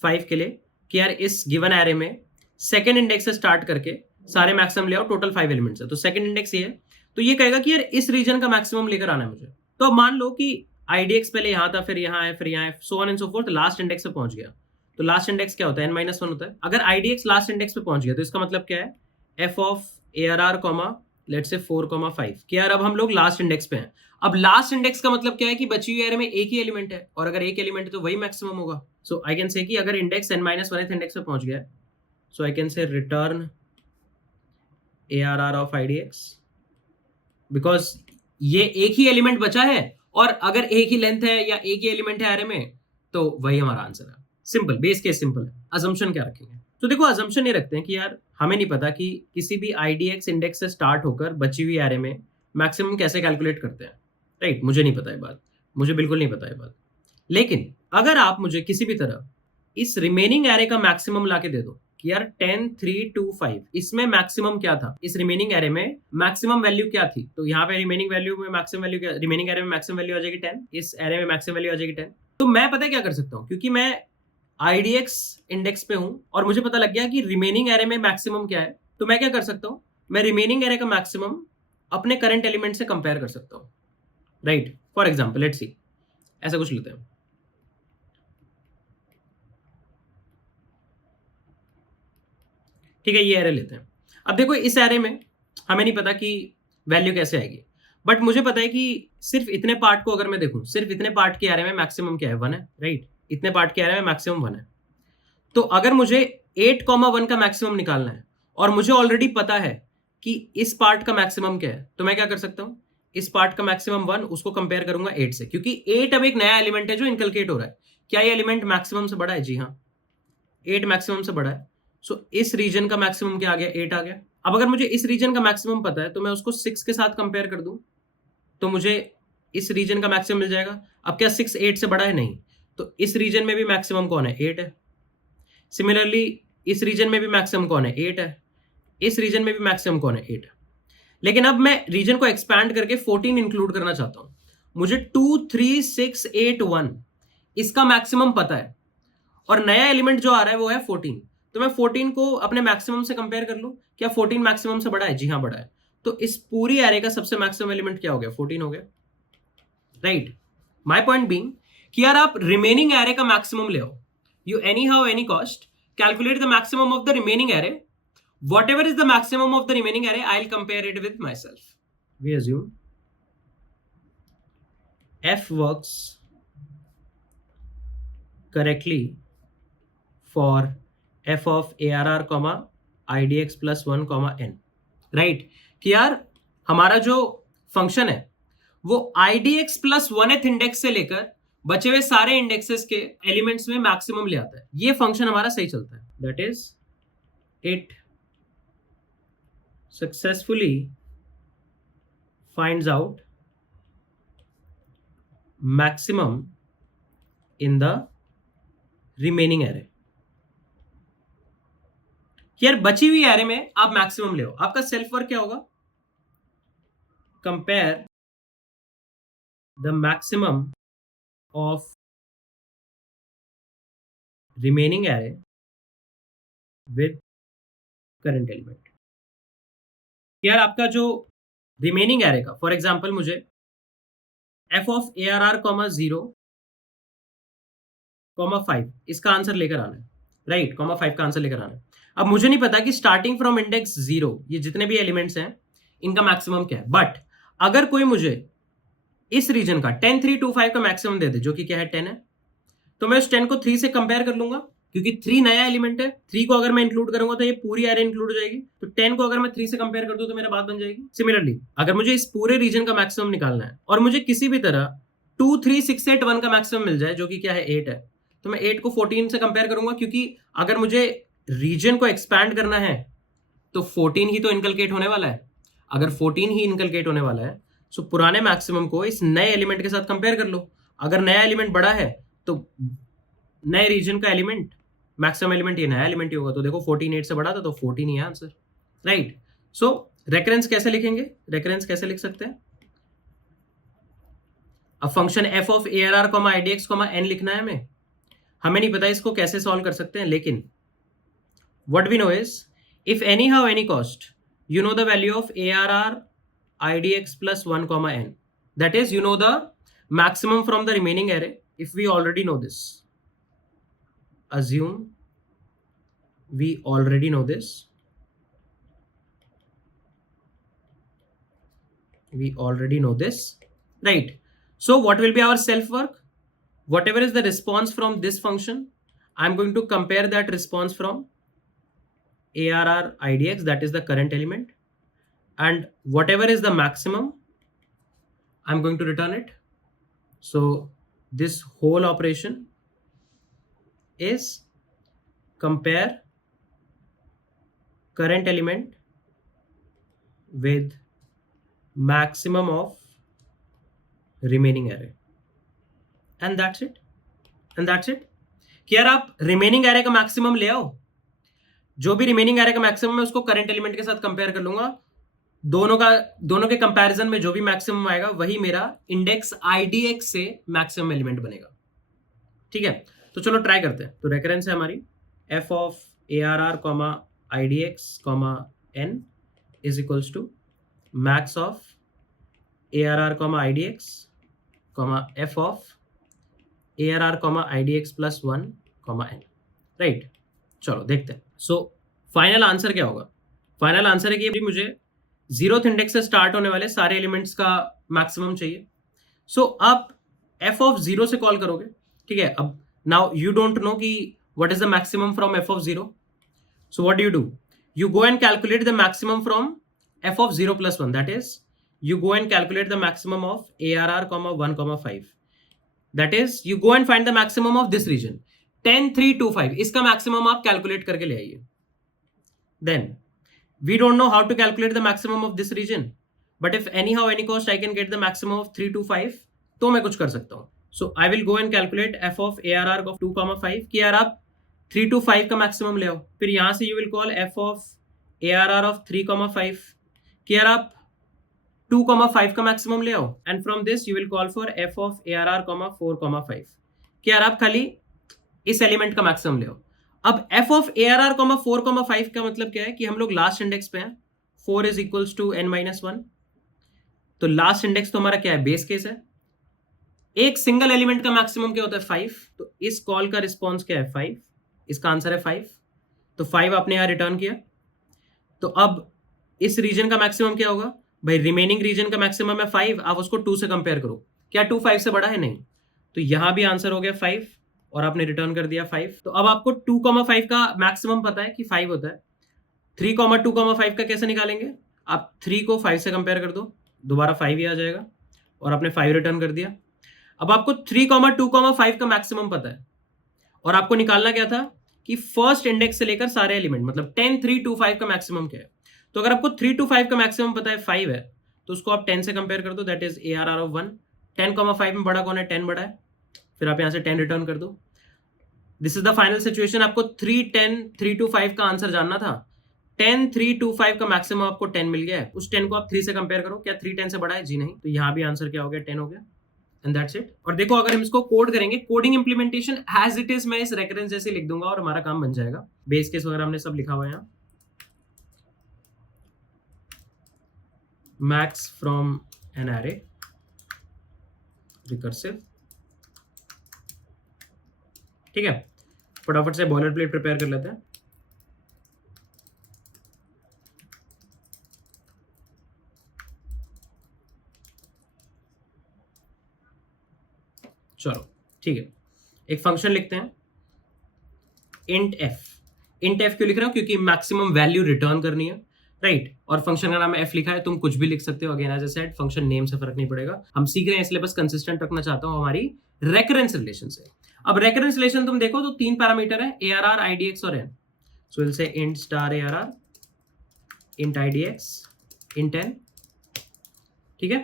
5 के लिए, कि यार इस गिवन एरे में सेकंड इंडेक्स से स्टार्ट करके सारे मैक्सिमम ले आओ, टोटल 5 एलिमेंट्स है, तो सेकंड इंडेक्स ये है, तो ये कहेगा कि यार इस रीजन का मैक्सिमम लेकर आना है मुझे। तो अब मान लो कि idx पहले यहां था, फिर यहां है, फिर यहां है, सो on and so fourth, last index पे पहुंच गया। तो लास्ट इंडेक्स क्या होता है? n-1 होता है। अगर idx लास्ट इंडेक्स पे पहुंच गया तो इसका मतलब क्या है? f of ARR, let's say 4, 5, कि यार अब हम लोग लास्ट इंडेक्स पे हैं। अब लास्ट इंडेक्स का मतलब क्या है? कि बची हुई एरे में एक ही एलिमेंट है, और अगर एक एलिमेंट है तो वही मैक्सिमम होगा। सो आई कैन से कि अगर इंडेक्स n-1th इंडेक्स पे पहुंच गया, so I can say return ARR of idx, because ये एक ही एलिमेंट बचा है, और अगर एक ही लेंथ है या एक ही एलिमेंट है एरे में, तो वही हमारा आंसर है। सिंपल, बेस केस सिंपल है। अजम्पशन क्या रखेंगे? तो देखो, अजम्पशन ये रखते हैं कि यार हमें नहीं पता कि किसी भी IDX इंडेक्स से स्टार्ट होकर बची हुई एरे में मैक्सिमम कैसे कैलकुलेट करते हैं, राइट? मुझे नहीं पता ये बात, मुझे बिल्कुल नहीं पता ये बात। लेकिन अगर आप मुझे किसी भी तरह इस रिमेनिंग एरे का मैक्सिमम ला के दे दो, कि यार 10 3 2 5 इसमें मैक्सिमम क्या था, इस रिमेनिंग एरे में मैक्सिमम वैल्यू क्या थी। तो यहाँ पे रिमेनिंग वैल्यू में मैक्सिमम वैल्यू क्या, रिमेनिंग एरे में मैक्सिमम वैल्यू आ जाएगी 10, इस एरे में मैक्सिमम वैल्यू आ जाएगी 10। तो मैं पता है क्या कर सकता हूँ, क्योंकि मैं IDX इंडेक्स पे हूँ और मुझे पता लग गया कि रिमेनिंग एरे में मैक्सिमम क्या है, तो मैं क्या कर सकता हूँ, मैं रिमेनिंग एरे का मैक्सिमम अपने करंट एलिमेंट से कंपेयर कर सकता हूँ, right. For example let's see, ऐसा कुछ लेते हैं, ठीक है, ये एरे लेते हैं। अब देखो इस एरे में हमें नहीं पता कि वैल्यू कैसे आएगी, बट मुझे पता है कि सिर्फ इतने पार्ट को अगर मैं देखूं, सिर्फ इतने पार्ट के एरे में मैक्सिमम क्या है, 1 है, राइट। इतने पार्ट के एरे में मैक्सिमम 1 है। तो अगर मुझे 8,1 का मैक्सिमम निकालना है और मुझे ऑलरेडी पता है कि इस पार्ट का मैक्सिमम क्या है, तो मैं क्या कर सकता हूं, इस पार्ट का मैक्सिमम 1 उसको कंपेयर करूंगा 8 से, क्योंकि 8 अब एक नया एलिमेंट है जो इनकलकेट हो रहा है। क्या ये एलिमेंट मैक्सिमम से बड़ा है? जी हाँ, 8 मैक्सिमम से बड़ा है। सो इस रीजन का मैक्सिमम क्या आ गया, 8 आ गया। अब अगर मुझे इस रीजन का मैक्सिमम पता है तो मैं उसको 6 के साथ कंपेयर कर दूं तो मुझे इस रीजन का मैक्सिमम मिल जाएगा। अब क्या 6 8 से बड़ा है? नहीं। तो इस रीजन में भी मैक्सिमम कौन है, 8 है। सिमिलरली इस रीजन में भी मैक्सिमम कौन है, 8 है। इस रीजन में भी मैक्सिमम कौन है, 8 है। लेकिन अब मैं रीजन को एक्सपैंड करके 14 इंक्लूड करना चाहता हूं। मुझे 2 3 6 8 1 इसका मैक्सिमम पता है और नया एलिमेंट जो आ रहा है वो है 14। तो मैं 14 को अपने मैक्सिमम से कंपेयर कर लूं, क्या 14 मैक्सिमम से बड़ा है? जी हाँ, बड़ा है। तो इस पूरी एरे का सबसे मैक्सिमम एलिमेंट क्या हो गया, 14 हो गया, राइट। माय पॉइंट बीइंग कि यार आप रिमेनिंग एरे का मैक्सिमम ले आओ, you any how any cost calculate the maximum of the remaining array, whatever is the maximum of the remaining array, I'll compare it with myself. We assume f works correctly for f of arr comma idx plus 1 comma n, right। कि यार हमारा जो function है वो idx plus 1th index से लेकर बचे हुए सारे इंडेक्सेस के एलिमेंट्स में मैक्सिमम ले आता है। ये फंक्शन हमारा सही चलता है, that is it successfully finds out maximum in the remaining array। यार बची हुई एरे में आप मैक्सिमम ले आओ, आपका सेल्फ वर्क क्या होगा, compare the maximum of remaining array with current element. यार आपका जो रिमेनिंग एरे का, फॉर एग्जांपल मुझे f of arr comma 0 comma 5 इसका आंसर लेकर आना है, राइट, कॉमा 5 का आंसर लेकर आना है। अब मुझे नहीं पता कि स्टार्टिंग फ्रॉम इंडेक्स 0 ये जितने भी एलिमेंट्स हैं इनका मैक्सिमम क्या है, बट अगर कोई मुझे इस रीजन का 10 3 2 5 का मैक्सिमम दे दे, जो कि क्या है 10 है, तो मैं उस 10 को 3 से कंपेयर कर लूंगा, क्योंकि 3 नया एलिमेंट है। 3 को अगर मैं इंक्लूड करूंगा तो ये पूरी एरे इंक्लूड हो जाएगी। तो 10 को अगर मैं 3 से कंपेयर कर दूं तो मेरा बात बन जाएगी। सिमिलरली अगर मुझे इस पूरे रीजन का मैक्सिमम निकालना है और मुझे किसी भी तरह 2 3 6 8 1 का मैक्सिमम मिल जाए, जो कि क्या है 8 है, तो मैं 8 को 14 से कंपेयर करूंगा, क्योंकि अगर मुझे रीजन को एक्सपैंड करना है तो 14 ही तो इनकलकेट होने वाला है। अगर 14 ही इनकलकेट होने वाला है तो पुराने मैक्सिमम को इस नए एलिमेंट के साथ कंपेयर कर लो। अगर नया एलिमेंट बड़ा है तो नए रीजन का एलिमेंट, मैक्सिमम एलिमेंट ये नया एलिमेंट ही होगा। तो देखो 14 8 से बड़ा था तो 14 ही है आंसर, राइट। सो रेकरेंस कैसे लिखेंगे, रेकरेंस कैसे लिख सकते हैं, अब function f of arr comma idx comma n लिखना है हमें नहीं पता इसको कैसे सॉल्व कर सकते हैं, लेकिन what we know is if anyhow any cost you know the value of arr idx plus 1 comma n, that is you know the maximum from the remaining array. If we already know this, assume we already know this, we already know this, right? So what will be our self work, whatever is the response from this function, I'm going to compare that response from arr idx, that is the current element, and whatever is the maximum I'm going to return it. So this whole operation is compare current element with maximum of remaining array, and that's it, and that's it। कि यार आप remaining array का maximum ले आओ, जो भी remaining array का maximum है उसको करंट एलिमेंट के साथ कंपेयर कर लूंगा, दोनों के कंपैरिजन में जो भी मैक्सिमम आएगा वही मेरा इंडेक्स आईडीएक्स से मैक्सिमम एलिमेंट बनेगा। ठीक है, तो चलो ट्राई करते हैं। तो रेकरेंस है हमारी F of A R R comma I D X comma N is equals to max of A R R comma I D X comma F of A R R comma I D X plus one comma N. Right, चलो देखते हैं। So final answer क्या होगा? Final answer है कि मुझे 0th index से start होने वाले सारे एलिमेंट्स का मैक्सिमम चाहिए। सो आप एफ ऑफ 0 से कॉल करोगे। ठीक है, अब नाउ यू डोंट नो कि what is the maximum from F of 0। So what do? You go and calculate the maximum from F of 0 plus 1, that is you go and calculate the maximum of ARR, 1, 5. That is, you go and find the maximum of this region 10, 3, 2, 5. इसका maximum आप calculate करके ले आइए। Then we don't know how to calculate the maximum of this region, but if anyhow any cost I can get the maximum of 3 to 5, तो मैं कुछ कर सकता हूँ। So I will go and calculate f of ARR of 2, 5 कि यार आप 3 to 5 का maximum ले आओ। फिर यहाँ से you will call f of ARR of 3, 5 कि यार आप 2, 5 का मैक्सिमम ले आओ। And from this you will call for F of A R R 4, 5 कि यार आप खाली इस एलिमेंट का मैक्सिमम ले आओ। अब F of A R R 4, 5 का मतलब क्या है कि हम लोग लास्ट इंडेक्स पे हैं, 4 इज इक्वल्स टू n-1। तो लास्ट इंडेक्स तो हमारा क्या है? बेस केस है। एक सिंगल एलिमेंट का मैक्सिमम क्या होता है? 5। तो इस कॉल का रिस्पॉन्स क्या है? 5। इसका आंसर है 5। तो 5 आपने यहां रिटर्न किया। तो अब इस रीजन का मैक्सिमम क्या होगा भाई? रिमेनिंग रीजन का मैक्सिमम है 5, आप उसको 2 से कंपेयर करो। क्या 2 5 से बड़ा है? नहीं। तो यहां भी आंसर हो गया 5 और आपने रिटर्न कर दिया 5। तो अब आपको 2, 5 का मैक्सिमम पता है कि 5 होता है। 3, 2, 5 का कैसे निकालेंगे? आप 3 को 5 से कंपेयर कर दो, दोबारा 5 ही आ जाएगा और आपने 5 रिटर्न कर दिया। अब आपको 3, 2, 5 का मैक्सिमम पता है और आपको निकालना क्या था कि फर्स्ट इंडेक्स से लेकर सारे एलिमेंट, मतलब 10, 3, 2, 5 का मैक्सिमम क्या है। तो अगर आपको 3 to 5 का मैक्सिमम पता है 5 है, तो उसको आप 10 से कंपेयर कर दो, that is A R R of 1। 10, 5 में बड़ा कौन है? 10 बड़ा है। फिर आप यहां से 10 रिटर्न कर दो। This is the final situation. आपको 3, 10, 3 to 5 का आंसर जानना था। 10, 3, 2, 5 का मैक्सिमम आपको 10 मिल गया है। उस 10 को आप 3 से कंपेयर करो। क्या 3 10 से बड़ा है? जी नहीं। तो यहां भी आंसर क्या हो गया? 10 हो गया। And that's it. और देखो, अगर हम इसको कोड करेंगे, coding implementation as it is मैं इस रेफरेंस जैसे लिख दूंगा और हमारा काम बन जाएगा। बेस केस वगैरह हमने सब लिखा हुआ है यहाँ। max from an array recursive। ठीक है, फटाफट से बॉयलर प्लेट प्रिपेयर कर लेते हैं। चलो ठीक है, एक फंक्शन लिखते हैं int f। int f क्यों लिख रहा हूं? क्योंकि मैक्सिमम वैल्यू रिटर्न करनी है, राइट। और फंक्शन का नाम एफ लिखा है, तुम कुछ भी लिख सकते हो। Again as I said, function name से फर्क नहीं पड़ेगा। हम सीख रहे हैं इसलिए बस कंसिस्टेंट रखना चाहता हूं हमारी रेकरेंस रिलेशन से। अब रेकरेंस रिलेशन तुम देखो तो 3 पैरामीटर है, A R R, I D X और N. So will say int star A R R, int I D X, int N. ठीक है,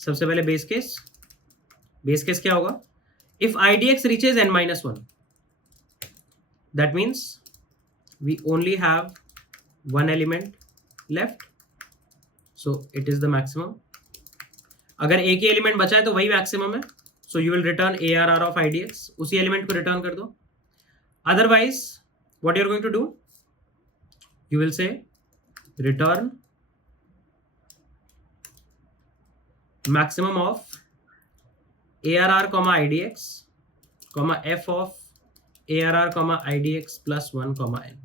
सबसे पहले बेस केस। बेस केस क्या होगा? If I D X reaches n-1, that means we only have one element left, so it is the maximum। अगर एक ही element बचा है तो वही मैक्सिमम है, so you will return ARR of IDX, उसी एलिमेंट को रिटर्न कर दो। otherwise what you are going to do, you will say return maximum of ARR, IDX, f of ARR, IDX plus 1, n।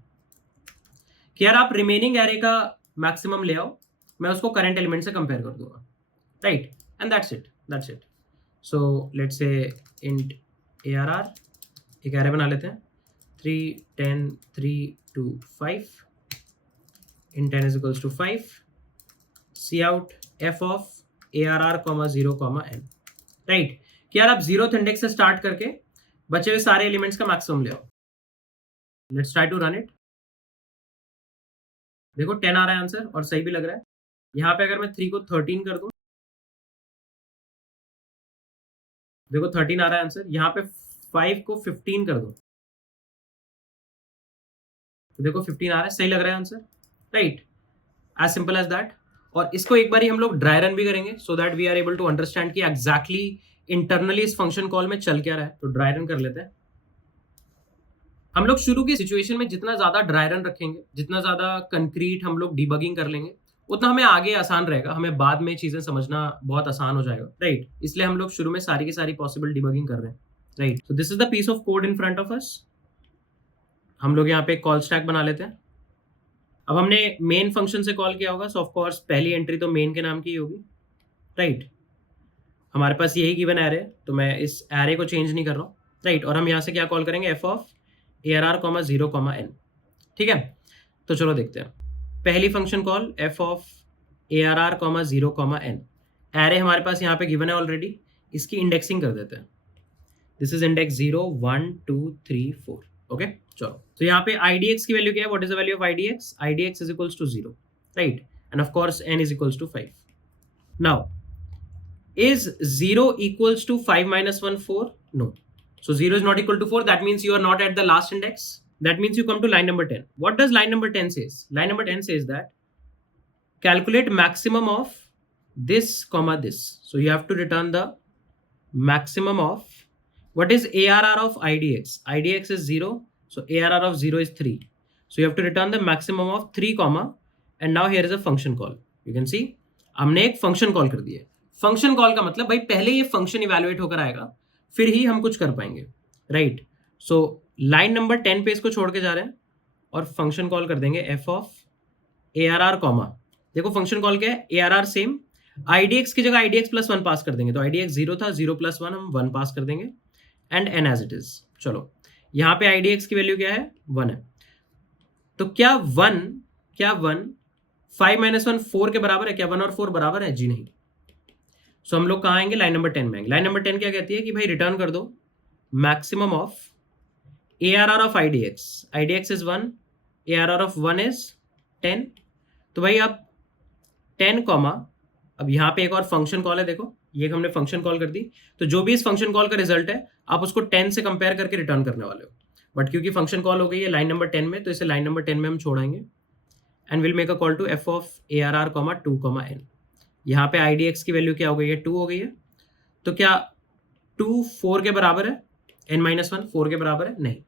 कि यार आप remaining array का maximum ले आओ, मैं उसको करंट एलिमेंट से कंपेयर कर दूंगा, right. And that's it. So let's say int A R R, एक एरे बना लेते हैं 3, 10, 3, 2, 5। In 10 is equals to 5। Cout F of A R R 0, n, right. कि यार आप 0th इंडेक्स से स्टार्ट करके बचे हुए सारे एलिमेंट्स का मैक्सिमम ले आओ। Let's try to run it. देखो 10 आ रहा है आंसर और सही भी लग रहा है। यहाँ पे अगर मैं 3 को 13 कर दूं, देखो 13 आ रहा है आंसर। यहाँ पे 5 को 15 कर दूं, तो देखो 15 आ रहा है, सही लग रहा है answer, right, as simple as that. और इसको एक बार हम लोग ड्राई रन भी करेंगे so that we are able to understand कि एग्जैक्टली इंटरनली इस फंक्शन कॉल में चल क्या रहा है। तो ड्राई रन कर लेते हैं। हम लोग शुरू की सिचुएशन में जितना ज्यादा ड्राई रन रखेंगे, जितना ज्यादा कंक्रीट हम लोग डिबगिंग कर लेंगे, उतना हमें आगे आसान रहेगा, हमें बाद में चीजें समझना बहुत आसान हो जाएगा, राइट। इसलिए हम लोग शुरू में सारी की सारी पॉसिबल डिबगिंग कर रहे हैं, right. So this is the piece of code in front of us. हम लोग यहाँ पे कॉल स्टैक बना लेते हैं। अब हमने मेन फंक्शन से कॉल किया होगा, सो ऑफ कोर्स पहली एंट्री तो मेन के नाम की होगी, राइट। हमारे पास यही गिवन एरे है, तो मैं इस एरे को चेंज नहीं कर रहा हूँ, राइट। और हम यहाँ से क्या कॉल करेंगे, एफ ऑफ ARR, 0, n, ठीक है। तो चलो देखते हैं पहली function call, F of ARR, 0, n। Array हमारे पास यहाँ पे गिवन है ऑलरेडी, इसकी इंडेक्सिंग कर देते हैं। This is index 0, 1, 2, 3, 4, okay. चलो, तो यहाँ पे IDX की वैल्यू क्या है, what is the value of IDX? IDX is equals to 0, right, and of course n is equals to 5। Now is 0 equals to 5 minus 1 4? No. So 0 is not equal to 4. That means you are not at the last index. That means you come to line number 10. What does line number 10 says? Line number 10 says that calculate maximum of this comma this. So you have to return the maximum of, what is ARR of IDX? IDX is 0. So ARR of 0 is 3. So you have to return the maximum of 3 comma, and now here is a function call. You can see हमने एक function call कर दिया है। Function call का मतलब भाई पहले ये फंक्शन इवैल्यूएट होकर आएगा, फिर ही हम कुछ कर पाएंगे, राइट। सो लाइन नंबर 10 पे इसको छोड़ के जा रहे हैं और फंक्शन कॉल कर देंगे एफ ऑफ ARR, देखो फंक्शन कॉल क्या है, ARR सेम, IDX की जगह IDX प्लस 1 पास कर देंगे, तो IDX 0 था, 0 प्लस 1 हम 1 पास कर देंगे, and n as it is. चलो, यहाँ पे IDX की वैल्यू क्या है, 1 है। तो क्या 1 5 माइनस 1 4 के बराबर है? क्या 1 और 4 बराबर है? जी नहीं। सो हम लोग कहाँ आएंगे, लाइन नंबर 10 में आएंगे। लाइन नंबर 10 क्या कहती है कि भाई रिटर्न कर दो maximum of ARR of IDX। IDX is 1, ARR of 1 is 10। तो भाई आप 10 कॉमा, अब यहाँ पे एक और फंक्शन कॉल है, देखो ये हमने फंक्शन कॉल कर दी, तो जो भी इस फंक्शन कॉल का रिजल्ट है आप उसको 10 से कंपेयर करके रिटर्न करने वाले हो। बट क्योंकि फंक्शन कॉल हो गई है लाइन नंबर 10 में, तो इसे लाइन नंबर 10 में हम छोड़ाएंगे and will make a call to F of ARR, 2, n। यहाँ पे IDX की वैल्यू क्या हो गई है, 2 हो गई है। तो क्या 2 4 के बराबर है, n-1 4 के बराबर है? नहीं।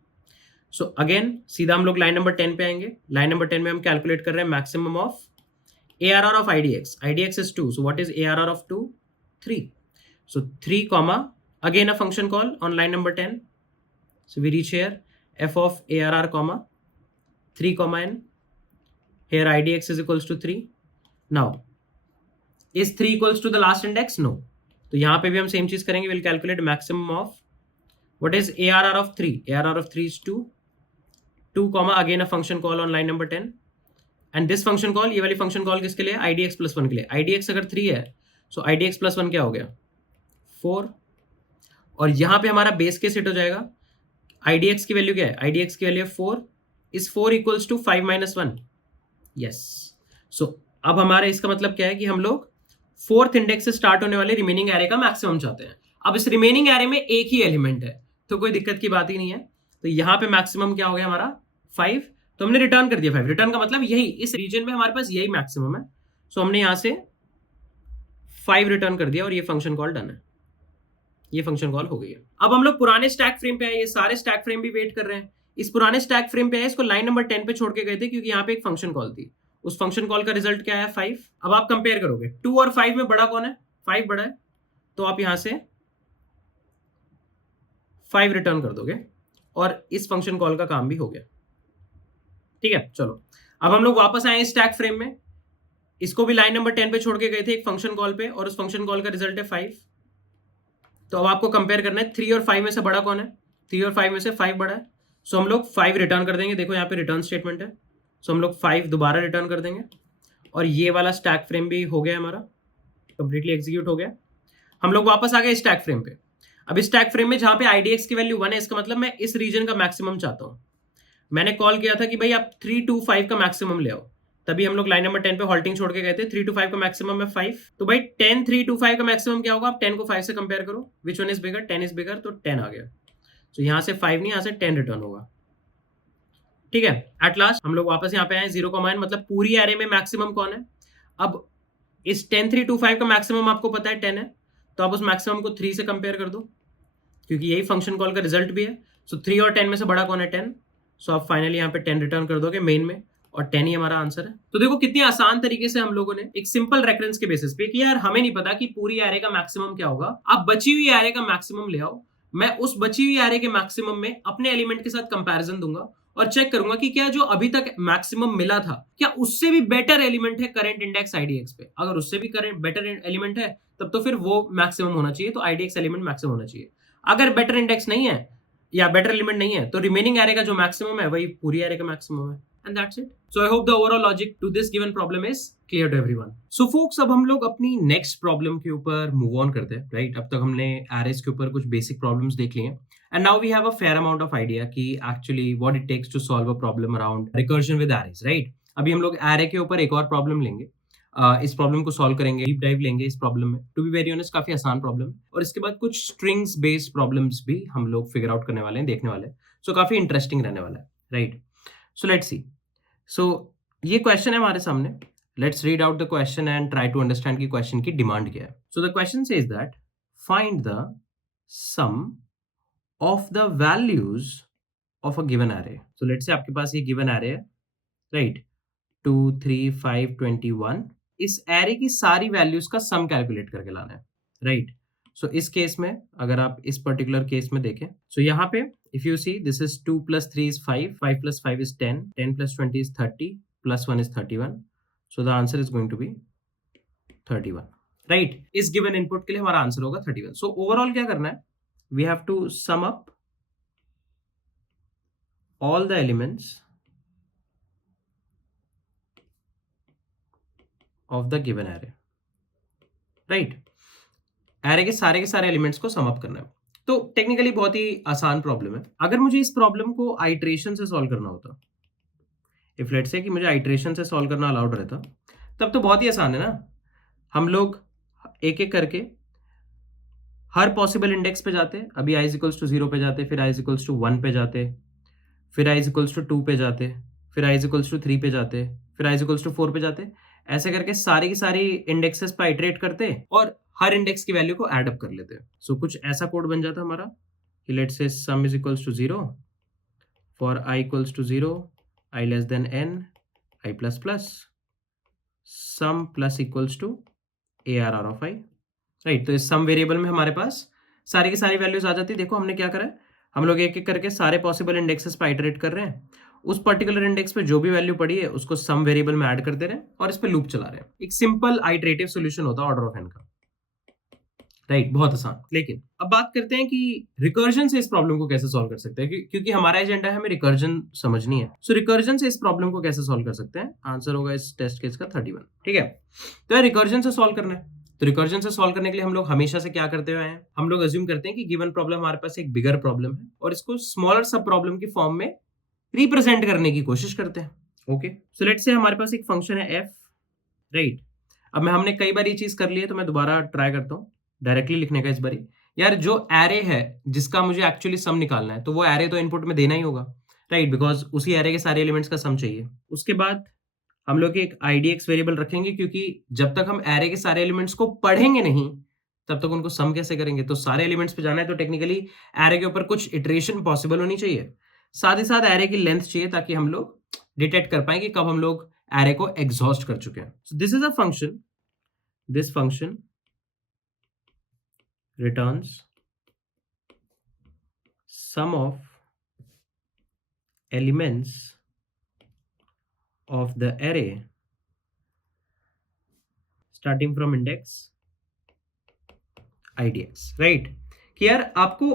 सो अगेन सीधा हम लोग लाइन नंबर 10 पे आएंगे। लाइन नंबर 10 में हम कैलकुलेट कर रहे हैं maximum of ARR of IDX। IDX is 2, so what is ARR of 2? 3। सो 3 comma, again a function call on line number 10। So we reach here F of ARR, 3, n। Here IDX is equals to 3. Now, is 3 equals to the last index? No. तो यहाँ पे भी हम same चीज करेंगे। We'll calculate maximum of, what is ARR of 3? ARR of 3 is 2. 2 comma, again a function call on line number 10. And this function call, ये वाली function call किसके लिए? IDX plus 1 के लिए। IDX अगर 3 है, so IDX plus 1 क्या हो गया? 4. और यहाँ पे हमारा बेस केस हिट हो जाएगा। IDX की वैल्यू क्या है? IDX की value 4. Is 4 equals to 5 minus 1? Yes. So अब हमारा इसका मतलब क्या है कि हम लोग 4th इंडेक्स से स्टार्ट होने वाले रिमेनिंग एरे का मैक्सिमम चाहते हैं। अब इस रिमेनिंग एरे में एक ही एलिमेंट है, तो कोई दिक्कत की बात ही नहीं है। तो यहाँ पे मैक्सिमम क्या हो गया हमारा, 5। तो हमने रिटर्न कर दिया 5। रिटर्न का मतलब यही, इस रीजन में हमारे पास यही मैक्सिमम है। सो हमने यहाँ से 5 रिटर्न कर दिया और ये फंक्शन कॉल डन है, ये फंक्शन कॉल हो गई है। अब हम लोग पुराने स्टैक फ्रेम पे आए, ये सारे स्टैक फ्रेम भी वेट कर रहे हैं। इस पुराने स्टैक फ्रेम पे आए, इसको लाइन नंबर 10 पे छोड़ के गए थे क्योंकि यहाँ पे एक फंक्शन कॉल थी। उस फंक्शन कॉल का रिजल्ट क्या है, 5। अब आप कंपेयर करोगे 2 और 5 में बड़ा कौन है, 5 बड़ा है, तो आप यहां से 5 रिटर्न कर दोगे और इस फंक्शन कॉल का काम भी हो गया, ठीक है। चलो, अब हम लोग वापस आए स्टैक फ्रेम में। इसको भी लाइन नंबर 10 पे छोड़ के गए थे एक फंक्शन कॉल पे, और उस फंक्शन कॉल का रिजल्ट है 5। तो अब आपको कंपेयर करना है 3 और 5 में से बड़ा कौन है, 3 और 5 में से 5 बड़ा है। सो हम लोग 5 रिटर्न कर देंगे। देखो यहाँ पे रिटर्न स्टेटमेंट है। सो हम लोग 5 दोबारा रिटर्न कर देंगे और ये वाला स्टैक फ्रेम भी हो गया हमारा, कंप्लीटली एग्जीक्यूट हो गया। हम लोग वापस आ गए स्टैक फ्रेम पे। अब इस स्टैक फ्रेम में जहां पे IDX की वैल्यू 1 है, इसका मतलब मैं इस रीजन का मैक्सिमम चाहता हूं। मैंने कॉल किया था कि भाई आप 3 to 5 का मैक्सिमम ले आओ, तभी हम लोग लाइन नंबर 10 पे हॉल्टिंग छोड़ के गए थे। 3 to 5 का मैक्सिमम है 5। तो भाई 10 3 to 5 का मैक्सिमम क्या होगा, आप 10 को 5 से कंपेयर करो, which one is bigger, 10 is bigger, तो 10 आ गया। तो यहां से 5 नहीं, यहां से 10 रिटर्न होगा। ठीक है। एट लास्ट हम लोग वापस यहाँ पे आए 0, मतलब पूरी एरे में मैक्सिमम कौन है। अब इस 10 3 2 5 का मैक्सिमम आपको पता है 10 है, तो आप उस मैक्सिमम को 3 से कंपेयर कर दो, क्योंकि यही फंक्शन कॉल का रिजल्ट भी है। सो 3 और 10 में से बड़ा कौन है 10। सो आप फाइनली यहाँ पे 10 रिटर्न कर दोगे मेन में, और 10 ही हमारा आंसर है। तो देखो कितनी आसान तरीके से हम लोगों ने एक सिंपल रेफरेंस के बेसिस पे कि यार हमें नहीं पता कि पूरी एरे का मैक्सिमम क्या होगा, आप बची हुई एरे का मैक्सिमम ले आओ, मैं उस बची हुई एरे के मैक्सिमम में अपने एलिमेंट के साथ कंपैरिजन दूंगा और चेक करूंगा कि क्या जो अभी तक मैक्सिमम मिला था क्या उससे भी बेटर एलिमेंट है करंट इंडेक्स आईडीएक्स पे। अगर उससे भी करंट बेटर एलिमेंट है तब तो फिर वो मैक्सिमम होना चाहिए, तो आईडीएक्स एलिमेंट मैक्सिमम होना चाहिए। अगर बेटर इंडेक्स नहीं है या बेटर एलिमेंट नहीं है तो रिमेनिंग एरे का जो मैक्सिमम है वही पूरी एरे का मैक्सिमम है। And that's it. So I hope the overall logic to this given problem is clear to everyone. So folks अब हम लोग अपनी नेक्स्ट प्रॉब्लम के ऊपर मूव ऑन करते हैं, राइट। अब तक हमने एरेस के ऊपर कुछ बेसिक प्रॉब्लम्स देख लिए हैं, and now we have a fair amount of idea कि actually what it takes to solve a problem around recursion with arrays, right। अभी हम लोग array के ऊपर एक और प्रॉब्लम लेंगे, इस प्रॉब्लम को सॉल्व करेंगे, डीप डाइव लेंगे इस प्रॉब्लम में। टू बी वेरी ऑनेस्ट काफी आसान प्रॉब्लम है, और इसके बाद कुछ स्ट्रिंग्स बेस्ड प्रॉब्लम्स भी हम लोग फिगर आउट करने वाले हैं, देखने वाले हैं। सो काफी इंटरेस्टिंग रहने वाला है, राइट। So let's see. सो ये क्वेश्चन है हमारे सामने, let's read out the question and try to understand कि क्वेश्चन की डिमांड क्या है। So the question says that find the sum of the values of a given array। So let's say आपके पास ये given array है, right, 2 3 5 21। इस array की सारी values का sum calculate करके लाना है, right। So इस केस में अगर आप इस particular केस में देखें, so यहाँ पे if you see this is 2 plus 3 is 5, 5 plus 5 is 10, 10 plus 20 is 30, plus 1 is 31। So the answer is going to be 31, right। इस given input के लिए हमारा आंसर होगा 31। So overall क्या करना है, we have to sum up all the elements of the given array, right। array के सारे एलिमेंट्स को सम अप करना है। तो टेक्निकली बहुत ही आसान प्रॉब्लम है। अगर मुझे इस प्रॉब्लम को आइट्रेशन से सॉल्व करना होता, इफ लेट्स से कि मुझे आइट्रेशन से सॉल्व करना अलाउड रहता, तब तो बहुत ही आसान है ना। हम लोग एक एक करके हर पॉसिबल इंडेक्स पे जाते, अभी i इक्वल्स टू 0 पे जाते, फिर i इक्वल्स टू 1 पे जाते, फिर i इक्वल्स टू 2 पे जाते, फिर i इक्वल्स टू 3 पे जाते, फिर i इक्वल्स टू 4 पे जाते। ऐसे करके सारी की सारी इंडेक्सेस पे आइटरेट करते और हर इंडेक्स की वैल्यू को ऐड अप कर लेते। सो कुछ ऐसा कोड बन जाता हमारा कि let's say sum is equals to 0 for i equals to 0, i less than n, i plus plus, sum plus equals to ARR of i, right. तो इस सम वेरिएबल में हमारे पास सारी की सारी वैल्यूज आ जाती है। देखो हमने क्या करा है, हम लोग एक एक करके सारे पॉसिबल इंडेक्सेस पे आइटरेट कर रहे हैं, उस पर्टिकुलर इंडेक्स पे जो भी वैल्यू पड़ी है उसको सम वेरिएबल में ऐड कर दे रहे हैं और इस पे लूप चला रहे हैं। एक सिंपल आइटरेटिव सॉल्यूशन होता है ऑर्डर ऑफ n का, राइट। बहुत आसान। लेकिन अब बात करते हैं कि रिकर्जन से इस प्रॉब्लम को कैसे सॉल्व कर सकते हैं, क्योंकि हमारा एजेंडा है हमें रिकर्जन समझनी है। सो रिकर्जन से इस प्रॉब्लम को कैसे सॉल्व कर सकते हैं, आंसर होगा इस टेस्ट केस का 31, ठीक है। तो रिकर्जन से सॉल्व करना है, तो रिकर्जन से सॉल्व करने के लिए हम लोग हमेशा से क्या करते हुए हैं, हम लोग अज्यूम करते हैं कि गिवन प्रॉब्लम हमारे पास एक बिगर प्रॉब्लम है और इसको स्मॉलर सब प्रॉब्लम की फॉर्म में रिप्रेजेंट करने की कोशिश करते हैं। ओके, सो लेट्स से हमारे पास एक फंक्शन है f, राइट। अब हमने कई बार ये चीज कर ली है तो मैं दोबारा ट्राई करता हूँ डायरेक्टली लिखने का। इस बारी यार जो एरे है जिसका मुझे एक्चुअली सम निकालना है, तो वो एरे तो इनपुट में देना ही होगा, राइट, बिकॉज उसी एरे के सारे एलिमेंट्स का सम चाहिए। उसके बाद हम लोग एक IDX वेरिएबल रखेंगे, क्योंकि जब तक हम एरे के सारे एलिमेंट्स को पढ़ेंगे नहीं तब तक उनको सम कैसे करेंगे। तो सारे एलिमेंट्स पे जाना है तो टेक्निकली एरे के ऊपर कुछ इटरेशन पॉसिबल होनी चाहिए, साथ ही साथ एरे की लेंथ चाहिए ताकि हम लोग डिटेक्ट कर पाए कि कब हम लोग एरे को एग्जॉस्ट कर चुके हैं। So this is a function, this function returns sum of elements of the array starting from index IDX, right। कि यार आपको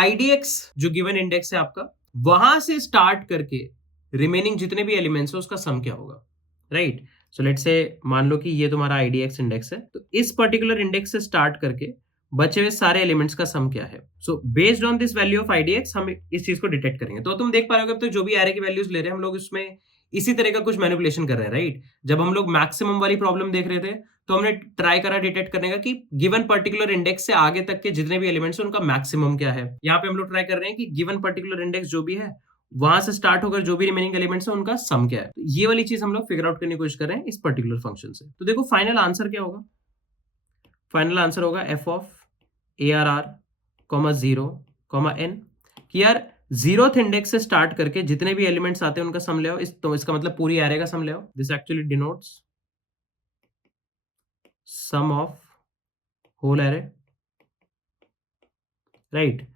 IDX जो गिवन इंडेक्स है आपका, वहां से स्टार्ट करके रिमेनिंग जितने भी एलिमेंट्स है उसका सम क्या होगा, राइट। सो लेट्स से मान लो कि ये तुम्हारा IDX इंडेक्स है, तो इस पर्टिकुलर इंडेक्स से स्टार्ट करके बचे हुए सारे एलिमेंट्स का सम क्या है। So based on this value of IDX हम इस चीज को डिटेक्ट करेंगे। तो तुम देख पा रहे हो तो जो भी एरे की वैल्यूज ले रहे हैं हम लोग उसमें इसी तरह का कुछ मैनिपुलेशन कर रहे हैं, राइट। जब हम लोग मैक्सिमम वाली प्रॉब्लम देख रहे थे तो हमने ट्राई करा डिटेक्ट करने का कि गिवन पर्टिकुलर इंडेक्स से आगे तक के जितने भी एलिमेंट्स हैं उनका मैक्सिमम क्या है। यहाँ पे हम लोग ट्राई कर रहे हैं कि गिवन पर्टिकुलर इंडेक्स जो भी है वहां से स्टार्ट होकर जो भी रिमेनिंग एलिमेंट्स है उनका सम क्या है। तो ये वाली चीज हम लोग फिगर आउट करने की कोशिश कर रहे हैं इस पर्टिकुलर फंक्शन से। तो देखो फाइनल आंसर क्या होगा, फाइनल आंसर होगा F of A R R comma 0 comma N, कि यार 0th इंडेक्स से स्टार्ट करके जितने भी एलिमेंट्स आते हैं उनका सम ले आओ। तो इसका मतलब पूरी एरे का सम ले आओ। This actually denotes sum of whole array, right.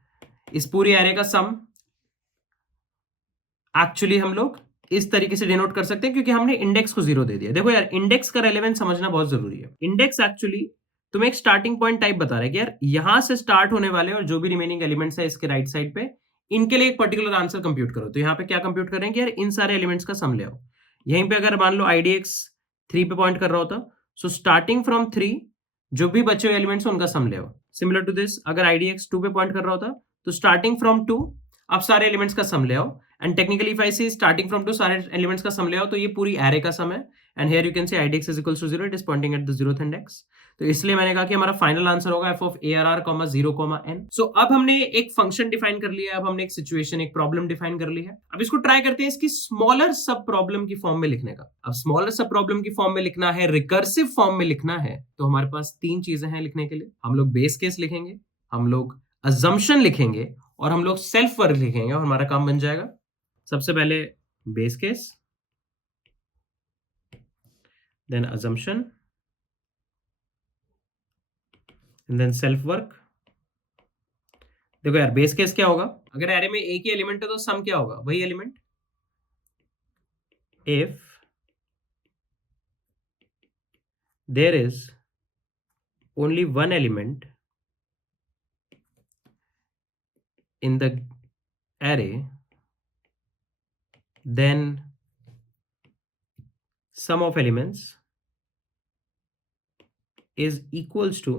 इस पूरी एरे का सम एक्चुअली हम लोग इस तरीके से डिनोट कर सकते हैं क्योंकि हमने इंडेक्स को 0 दे दिया। देखो यार इंडेक्स का रेलेवेंस समझना बहुत जरूरी है। इंडेक्स एक्चुअली तुम्हें एक स्टार्टिंग पॉइंट टाइप बता रहा है कि यार यहां से स्टार्ट होने वाले और जो भी रिमेनिंग एलिमेंट्स है इसके राइट साइड पे, इनके लिए एक पर्टिकुलर आंसर कंप्यूट करो। तो यहाँ पे क्या कंप्यूट कर रहे हैं कि यार इन सारे एलिमेंट्स का सम ले आओ। यहीं पे अगर मान लो आईडीएक्स 3 पे पॉइंट कर रहा होता, सो स्टार्टिंग फ्रॉम 3 जो भी बचे हुए एलिमेंट्स उनका सम ले आओ। सिमिलर टू दिस अगर आईडीएक्स 2 पे पॉइंट कर रहा होता तो स्टार्टिंग फ्रॉम 2 आप सारे एलिमेंट्स का सम ले आओ। एंड टेक्निकली इफ आई से स्टार्टिंग फ्रॉम 2 सारे एलिमेंट्स का सम ले आओ तो ये पूरी एरे का सम है। And here you can say IDX is equals to 0, it is pointing at the 0th index. तो इसलिए मैंने कहा कि हमारा फाइनल आंसर होगा F of A R R comma 0 comma N. So अब हमने एक फंक्शन डिफाइन कर लिया है, अब हमने एक सिचुएशन एक प्रॉब्लम डिफाइन कर ली है। अब इसको ट्राई करते हैं इसकी स्मॉलर सब प्रॉब्लम की फॉर्म में लिखने का। अब स्मॉलर सब प्रॉब्लम की फॉर्म में लिखना है, रिकर्सिव फॉर्म में लिखना है, तो हमारे पास 3 चीजें हैं लिखने के लिए। हम लोग बेस केस लिखेंगे, हम लोग अजम्पशन लिखेंगे और हम लोग सेल्फ वर्क लिखेंगे और हमारा काम बन जाएगा। सबसे पहले base case, then assumption and then self work। देखो यार बेस केस क्या होगा, अगर एरे में एक ही एलिमेंट है तो सम क्या होगा, वही element. If there is only one element in the array then sum of elements is equals to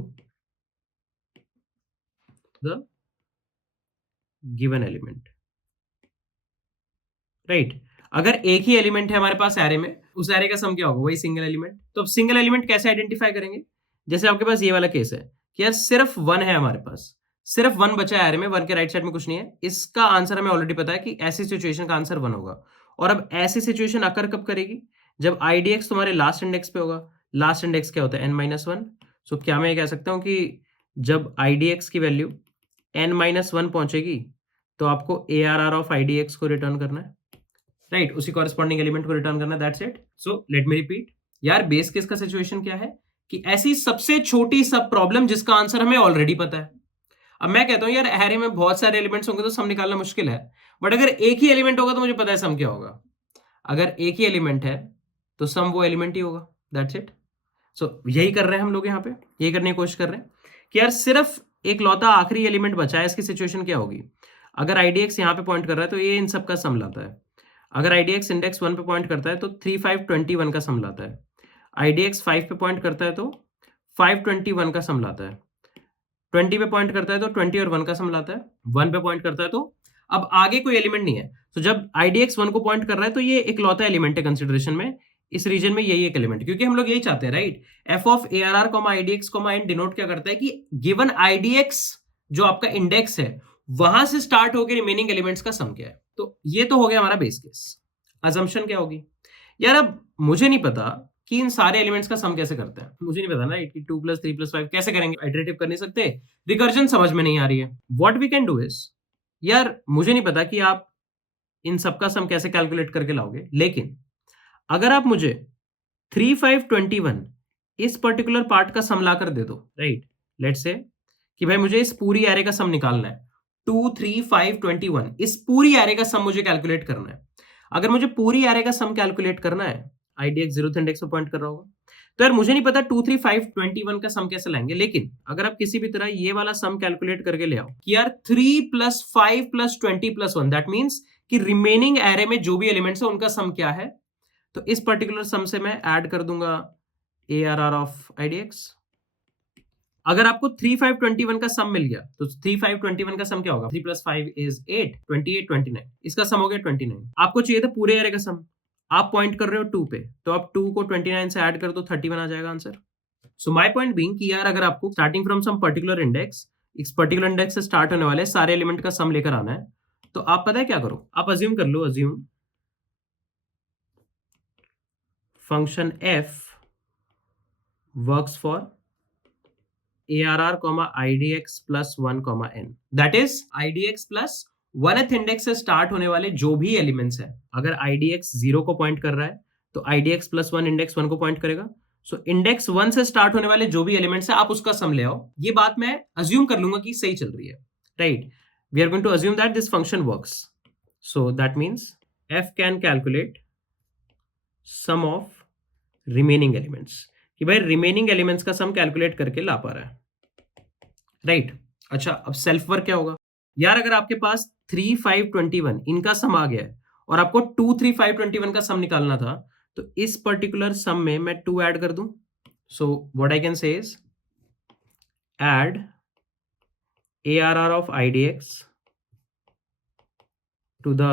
the given element, right. अगर एक ही एलिमेंट है हमारे पास एरे में, उस एरे का सम क्या होगा, वही सिंगल एलिमेंट। तो अब सिंगल एलिमेंट कैसे आइडेंटिफाई करेंगे, जैसे आपके पास ये वाला केस है कि यार सिर्फ 1 है हमारे पास, सिर्फ 1 बचा है एरे में, 1 के राइट साइड में कुछ नहीं है। इसका आंसर हमें ऑलरेडी पता है कि ऐसी सिचुएशन का आंसर 1 होगा। और अब ऐसी सिचुएशन अकर कब करेगी, जब आईडीएक्स तुम्हारे लास्ट इंडेक्स पे होगा। लास्ट इंडेक्स क्या होता है, n-1। सो क्या मैं कह सकता हूं कि जब आईडीएक्स की वैल्यू n-1 पहुंचेगी तो आपको A R R of IDX को रिटर्न करना है, राइट, उसी कॉरेस्पॉन्डिंग एलिमेंट को रिटर्न करना, that's it. So let me repeat, यार बेस केस का सिचुएशन क्या है कि ऐसी सबसे छोटी सब प्रॉब्लम जिसका आंसर हमें ऑलरेडी पता है। अब मैं कहता हूं यार एरे में बहुत सारे एलिमेंट्स होंगे तो सम निकालना मुश्किल है, बट अगर एक ही एलिमेंट होगा तो मुझे पता है सम क्या होगा। अगर एक ही एलिमेंट है तो सम वो एलिमेंट ही होगा, दैट्स इट। सो यही कर रहे हैं हम लोग यहाँ पे, यही करने की कोशिश कर रहे हैं कि यार सिर्फ एक लौता आखिरी एलिमेंट बचा है, इसकी सिचुएशन क्या होगी। अगर आईडीएक्स यहाँ पे पॉइंट कर रहा है तो ये इन सब का सम लाता है। अगर आईडीएक्स इंडेक्स 1 पे पॉइंट करता है तो 3, 5, 21 का सम लाता है। आईडीएक्स 5 पे पॉइंट करता है तो 5, 21 का सम लाता है। 20 पे पॉइंट करता है तो 20 और 1 का सम लाता है। 1 पे पॉइंट करता है तो अब आगे कोई एलिमेंट नहीं है। तो जब आईडीएक्स 1 को पॉइंट कर रहा है तो ये एक लौता एलिमेंट है कंसिडरेशन में, इस रीजन में यही एक एलिमेंट, क्योंकि हम लोग यही चाहते हैं, right. F of A R R IDX N denote क्या करता है कि गिवन आईडीएक्स जो आपका इंडेक्स है वहां से स्टार्ट होकर रिमेनिंग एलिमेंट्स का सम क्या है। तो ये तो हो गया हमारा बेस केस। अजम्पशन क्या होगी, यार अब मुझे नहीं पता कि इन सारे एलिमेंट्स का सम कैसे करते हैं, मुझे नहीं पता ना, 2 + 3 + 5 कैसे करेंगे, आइटरेटिव कर नहीं सकते, रिकर्जन समझ में नहीं आ रही है। What we can do is, यार मुझे नहीं पता कि आप इन सबका सम कैसे कैलकुलेट करके लाओगे, लेकिन अगर आप मुझे 3, 5, 21 इस पर्टिकुलर पार्ट का सम ला कर दे दो, राइट। लेट्स से कि भाई मुझे इस पूरी एरे का सम निकालना है, 2, 3, 5, 21 इस पूरी एरे का सम मुझे कैलकुलेट करना है। अगर मुझे पूरी एरे का सम कैलकुलेट करना है, आईडीएक्स 0th इंडेक्स पे पॉइंट कर रहा होगा, तो यार मुझे नहीं पता 2, 3, 5, 21 का सम कैसे लाएंगे। लेकिन अगर आप किसी भी तरह ये वाला सम कैलकुलेट करके ले आओ कि यार 3 + 5 + 20 + 1, दैट मींस कि रिमेनिंग एरे में जो भी एलिमेंट्स है उनका सम क्या है, तो इस पर्टिकुलर सम से मैं ऐड कर दूंगा A R R of IDX. अगर आपको 3, 5, 21 का सम मिल गया तो 3, 5, 21 का सम क्या होगा, 3 + 5 = 8, 28, 29, इसका सम हो गया 29। आपको चाहिए था पूरे एरे का सम, आप पॉइंट कर रहे हो 2 पे, तो आप 2 को 29 से ऐड कर दो, 31 आ जाएगा answer. So my point being कि यार अगर आपको starting from some particular index, इस पर्टिकुलर इंडेक्स से स्टार्ट होने वाले सारे एलिमेंट का सम लेकर आना है, तो आप पता है क्या करो, आप अज्यूम कर लो, assume function F works for ARR, IDX plus 1, n. That is IDX plus 1th index से स्टार्ट होने वाले जो भी एलिमेंट्स है, अगर IDX 0 को पॉइंट कर रहा है तो IDX plus 1 इंडेक्स 1 को पॉइंट करेगा. सो इंडेक्स 1 से स्टार्ट होने वाले जो भी एलिमेंट्स है आप उसका सम ले आओ. ये बात मैं अज्यूम कर लूंगा कि सही चल रही है, right. We are going to assume that this function works. So that means F can calculate sum of remaining elements, कि भाई रिमेनिंग एलिमेंट्स का सम कैलकुलेट करके ला पा रहा है, राइट. अच्छा, अब सेल्फ वर्क क्या होगा यार, अगर आपके पास 3, 5, 21 इनका सम आ गया है और आपको 2, 3, 5, 21 का सम निकालना था, तो इस पर्टिकुलर सम में मैं 2 ऐड कर दूं. So what I can say is add ARR of IDX to the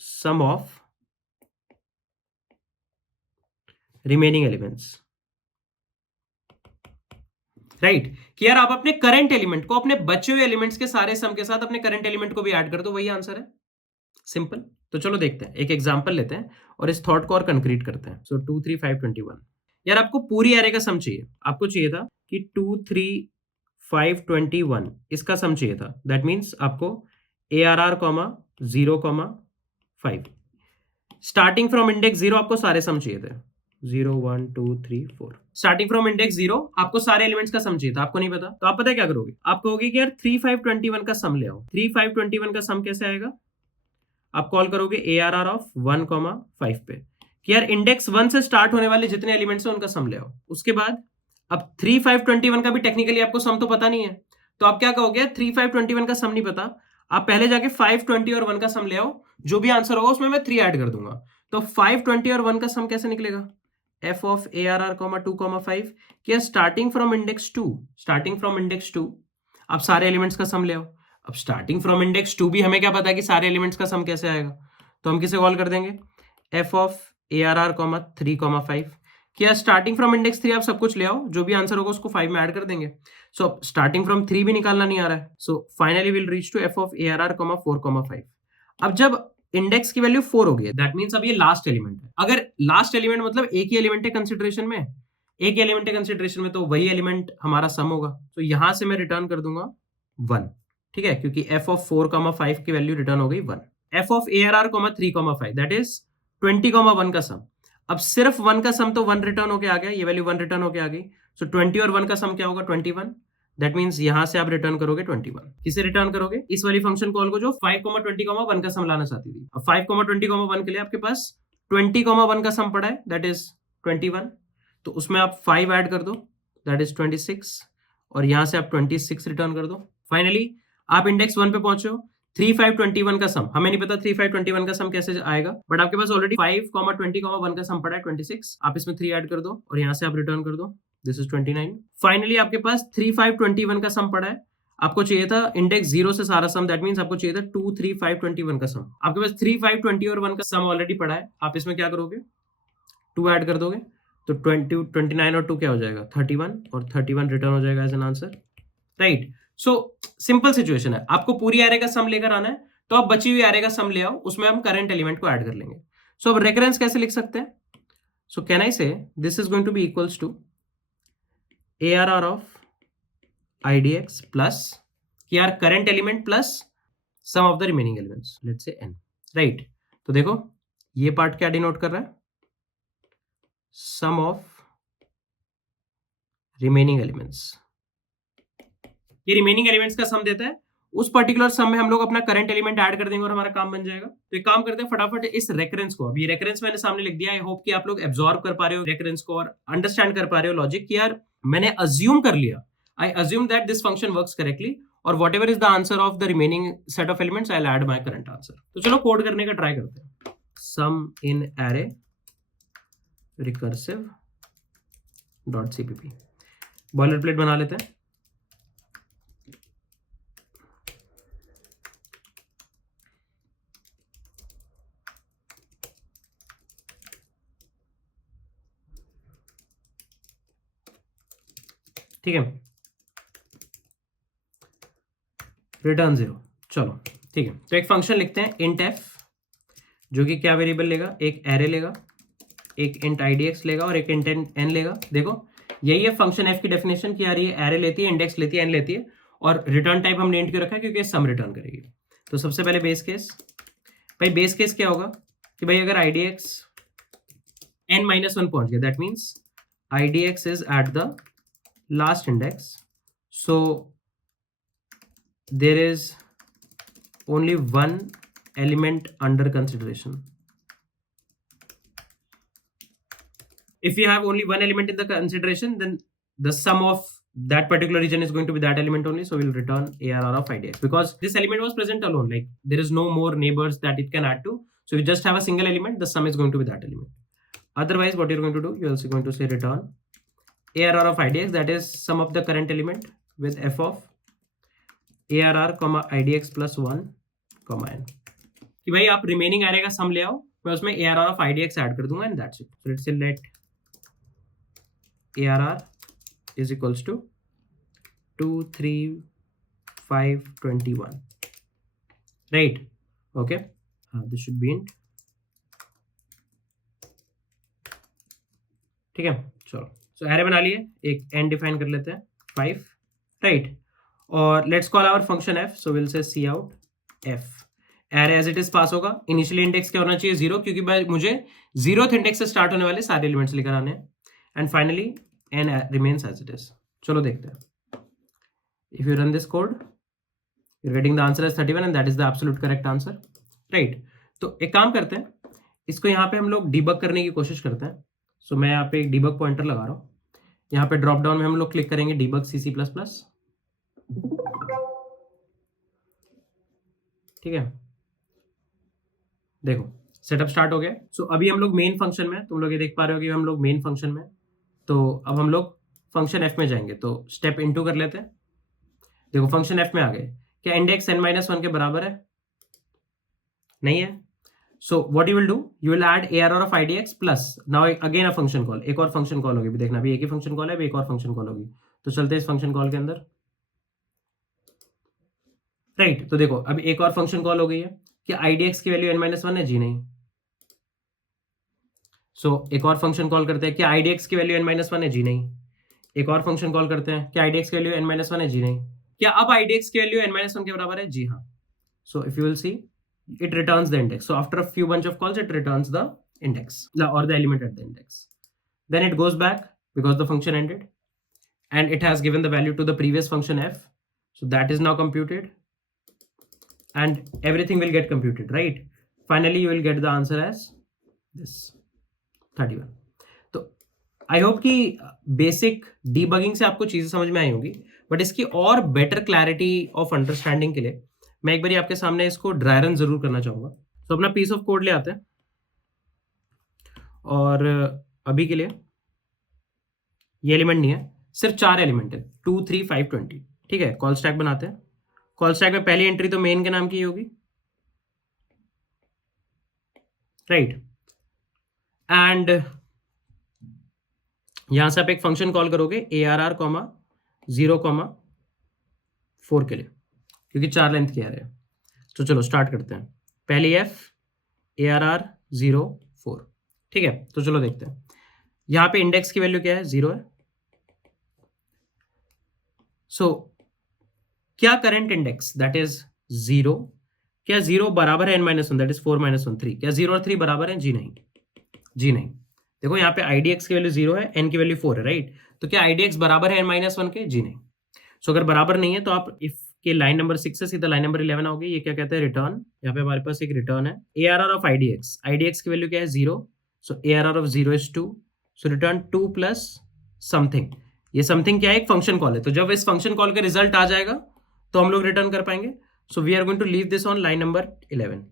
sum of remaining elements, right. कि यार आप अपने करंट एलिमेंट को अपने बचे हुए एलिमेंट्स के सारे सम के साथ अपने करंट एलिमेंट को भी ऐड कर दो, वही आंसर है. सिंपल. तो चलो देखते हैं, एक एग्जांपल लेते हैं और इस थॉट को और कंक्रीट करते हैं. सो 2, 3, 5, 21. यार आपको पूरी एरे का सम चाहिए, आपको चाहिए था कि 2, 3, 5, 21 इसका सम चाहिए था. दैट मीन्स आपको ARR, 0, 5 स्टार्टिंग फ्रॉम इंडेक्स 0 आपको सारे सम चाहिए थे. 0, 1, 2, 3, 4 स्टार्टिंग फ्रॉम इंडेक्स 0 आपको सारे एलिमेंट्स का सम चाहिए था, आपको नहीं पता. तो आप पता है क्या करोगे, आप कहोगे कि यार 3, 5, 21 का सम ले आओ. 3, 5, 21 का सम कैसे आएगा, आप कॉल करोगे ARR ऑफ 1, 5 पे, कि यार इंडेक्स 1 से स्टार्ट होने वाले जितने एलिमेंट्स हैं उनका सम ले आओ. उसके बाद अब 3, 5, 21 का भी टेक्निकली आपको सम तो पता नहीं है, तो आप क्या कहोगे, 3, 5, 21 का सम नहीं पता, आप पहले जाके 5, 20 और 1 का सम ले आओ. जो भी आंसर होगा उसमें मैं 3 ऐड कर दूंगा. तो 5, 20 और 1 का सम कैसे निकलेगा, F ऑफ ARR, 2, 5 कि starting from index 2, starting from index 2 आप सारे एलिमेंट्स का सम ले आओ. अब स्टार्टिंग फ्रॉम इंडेक्स 2 भी हमें क्या पता है कि सारे एलिमेंट्स का सम कैसे आएगा, तो हम किसे कॉल कर देंगे, F ऑफ ARR, 3, 5 कि स्टार्टिंग फ्रॉम इंडेक्स 3 आप सब कुछ ले आओ, जो भी आंसर होगा उसको 5 में ऐड कर देंगे. सो स्टार्टिंग फ्रॉम 3 भी निकालना नहीं आ रहा है, so finally will reach to F of ARR, 4, 5. अब जब इंडेक्स की वैल्यू 4 हो गई, दैट मींस अब ये लास्ट एलिमेंट है. अगर लास्ट एलिमेंट मतलब एक ही एलिमेंट है कंसिडरेशन में, एक एलिमेंट है कंसिडरेशन में, तो वही एलिमेंट हमारा सम होगा. तो यहां से मैं रिटर्न कर दूंगा 1, ठीक है, क्योंकि F ऑफ 4, 5 की वैल्यू रिटर्न हो गई 1. F of ARR, 3, 5 that is 20, 1 का सम. अब सिर्फ 1 का सम तो 1 रिटर्न होके आ गया, ये वैल्यू 1 रिटर्न होके आ गई. सो 20 और 1 का सम क्या होगा, 21. दैट मींस यहां से आप रिटर्न करोगे 21. किसे रिटर्न करोगे, इस वाली फंक्शन कॉल को जो 5, 20, 1 का सम लाना चाहती थी. अब 5, 20, 1 के लिए आपके पास 20, 1 का सम पड़ा है, दैट इज 21. तो उसमें आप 5 ऐड कर दो, दैट इज 26, और यहां से आप 26 रिटर्न कर दो. फाइनली आप इंडेक्स 1 पे पहुंचे हो. 3, 5, 21 का सम हमें नहीं पता 3, 5, 21 का सम कैसे आएगा, बट आपके पास ऑलरेडी 5, 20, 1 का सम पड़ा है 26. आप इसमें 3 ऐड कर दो और यहां से आप रिटर्न कर दो, दिस इज 29. फाइनली आपके पास 3, 5, 21 का सम पड़ा है, आपको चाहिए था इंडेक्स 0 से सारा सम, दैट मींस आपको चाहिए था 2, 3, 5, 21 का सम. आपके पास 3, 5, 20 और 1 का सम ऑलरेडी पड़ा है. आप इसमें क्या करोगे, 2 ऐड कर दोगे, तो 20, 29 और 2 क्या हो जाएगा, 31, और 31 रिटर्न हो जाएगा as an answer, right. So simple situation है, आपको पूरी एरे का सम लेकर आना है, तो आप बची हुई एरे का सम ले आओ, उसमें हम करंट एलिमेंट को ऐड कर लेंगे. सो अब रेकरेंस कैसे लिख सकते हैं, सो can I say this is going to be equals to ARR of IDX plus यार current element plus sum of the remaining elements, let's say n, right. तो देखो ये पार्ट क्या डिनोट कर रहा है, सम ऑफ रिमेनिंग एलिमेंट्स. ये remaining elements का सम देता है, उस पर्टिकुलर सम में हम लोग अपना करंट एलिमेंट ऐड कर देंगे और हमारा काम बन जाएगा. तो एक काम करते हैं फटाफट इस रेकरेंस को, अब ये रेकरेंस मैंने सामने लिख दिया. आई होप कि आप लोग एब्जॉर्ब कर पा रहे हो रेकरेंस को और अंडरस्टैंड कर पा रहे हो लॉजिक, कि यार मैंने अज्यूम कर लिया, I assume that this function works correctly, और whatever is the answer of the remaining set of elements I will add my current answer. तो चलो कोड करने का ट्राई करते हैं. Sum in array recursive dot CPP, boiler plate बना लेते हैं. ठीक है, रिटर्न 0. चलो ठीक है, तो एक फंक्शन लिखते हैं int f, जो कि क्या वेरिएबल लेगा, एक एरे लेगा, एक int idx लेगा और एक int n लेगा। देखो यही है फंक्शन f की डेफिनेशन कि यार ये एरे लेती है, इंडेक्स लेती है, n लेती है, और रिटर्न टाइप हमने int क्यों रखा है, क्योंकि सम रिटर्न करेगी। तो सबसे पहले बेस केस, भाई बेस केस क्या होगा कि भाई अगर idx n-1 पहुंच गया, that means idx is at the last index, so there is only one element under consideration. If you have only one element in the consideration, then the sum of that particular region is going to be that element only. So we'll return ARR of IDX because this element was present alone. Like there is no more neighbors that it can add to. So we just have a single element. The sum is going to be that element. Otherwise, what you're going to do, you're also going to say return ARR of IDX, that is sum of the current element with f of ARR comma IDX plus 1 comma n. कि भाई आप remaining array का sum ले आओ, मैं उसमें ARR of IDX add कर दूंगा and that's it. So let's say let ARR is equals to 2 3 5 21, right? Okay, this should be int, ठीक है। चलो, सो एरे बना लिए, एक n डिफाइन कर लेते हैं 5, राइट, और let's call our function f, so will say cout f, array as it is pass होगा। इनिशियली इंडेक्स क्या होना चाहिए, 0, क्योंकि भाई मुझे 0th इंडेक्स से स्टार्ट होने वाले सारे एलिमेंट्स लेकर आने हैं, and finally n remains as it is। चलो देखते हैं, if you run this code you're getting the answer as 31 and that is the absolute correct answer, right? तो एक काम करते हैं, इसको यहाँ पे हम लोग डिबग करने की कोशिश करते हैं। सो मैं यहाँ पे एक डिबग पॉइंटर लगा रहा हूँ, यहाँ पे ड्रॉप डाउन में हम लोग क्लिक करेंगे डिबग C++, ठीक है। देखो सेटअप स्टार्ट हो गया। सो अभी हम लोग मेन फंक्शन में, तुम लोग ये देख पा रहे हो कि हम लोग मेन फंक्शन में, तो अब हम लोग फंक्शन एफ में जाएंगे, तो स्टेप इनटू कर लेते हैं। देखो फंक्शन एफ में आ गए, क्या इंडेक्स n-1 के बराबर है, नहीं है। So what you will do, you will add ARR of IDX plus now again a function call, एक और फंक्शन कॉल होगी, भी देखना भी एक ही फंक्शन कॉल है, भी एक और फंक्शन कॉल होगी। तो चलते हैं इस फंक्शन कॉल के अंदर, राइट। तो देखो अब एक और फंक्शन कॉल हो गई है कि IDX की वैल्यू n-1 है, जी नहीं। सो एक और फंक्शन कॉल करते हैं, क्या IDX की वैल्यू n-1 है, जी नहीं। एक और फंक्शन कॉल करते हैं, क्या IDX की वैल्यू n-1 है, जी नहीं। क्या अब IDX की वैल्यू n-1 के बराबर है, जी हाँ। So if you will see it returns the index. So after a few bunch of calls, it returns the index or the element at the index. Then it goes back because the function ended, and it has given the value to the previous function f. So that is now computed, and everything will get computed, right? Finally, you will get the answer as this 31. तो आई hope कि basic debugging से आपको चीजें समझ में आई होगी, but इसकी और बेटर क्लैरिटी ऑफ अंडरस्टैंडिंग के लिए मैं एक बार आपके सामने इसको ड्राई रन जरूर करना चाहूंगा। तो अपना पीस ऑफ कोड ले आते हैं, और अभी के लिए ये एलिमेंट नहीं है, सिर्फ 4 एलिमेंट है, 2 3 5 20, ठीक है। कॉल स्टैक बनाते हैं। कॉल स्टैक में पहली एंट्री तो मेन के नाम की होगी, राइट, एंड यहां से आप एक फंक्शन कॉल करोगे ARR 0,4 के लिए, क्योंकि 4 लेंथ की एरे है। तो चलो स्टार्ट करते हैं। पहली एफ ARR 0,4, ठीक है। तो चलो देखते हैं, यहां पे इंडेक्स की वैल्यू क्या है, 0 है। सो क्या करंट इंडेक्स दैट इज 0, क्या 0 बराबर है n-1 दैट इज 4 - 1 3, क्या 0 और 3 बराबर है, जी नहीं, जी नहीं। देखो यहाँ पे IDX की वैल्यू 0 है, n की वैल्यू 4 है, राइट। तो क्या IDX बराबर है n-1 के, जी नहीं। सो अगर बराबर नहीं है तो आप इफ के लाइन नंबर 6 से सीधा लाइन नंबर 11 आओगे, ये क्या कहते हैं, रिटर्न। यहाँ पे हमारे पास एक रिटर्न है ARR ऑफ IDX की वैल्यू क्या है, 0, सो ARR of 0 is 2, so return 2 plus something. ये समथिंग क्या है, एक फंक्शन कॉल है। तो जब इस फंक्शन कॉल का रिजल्ट आ जाएगा तो हम लोग रिटर्न कर पाएंगे। So we are going to leave this on line number 11।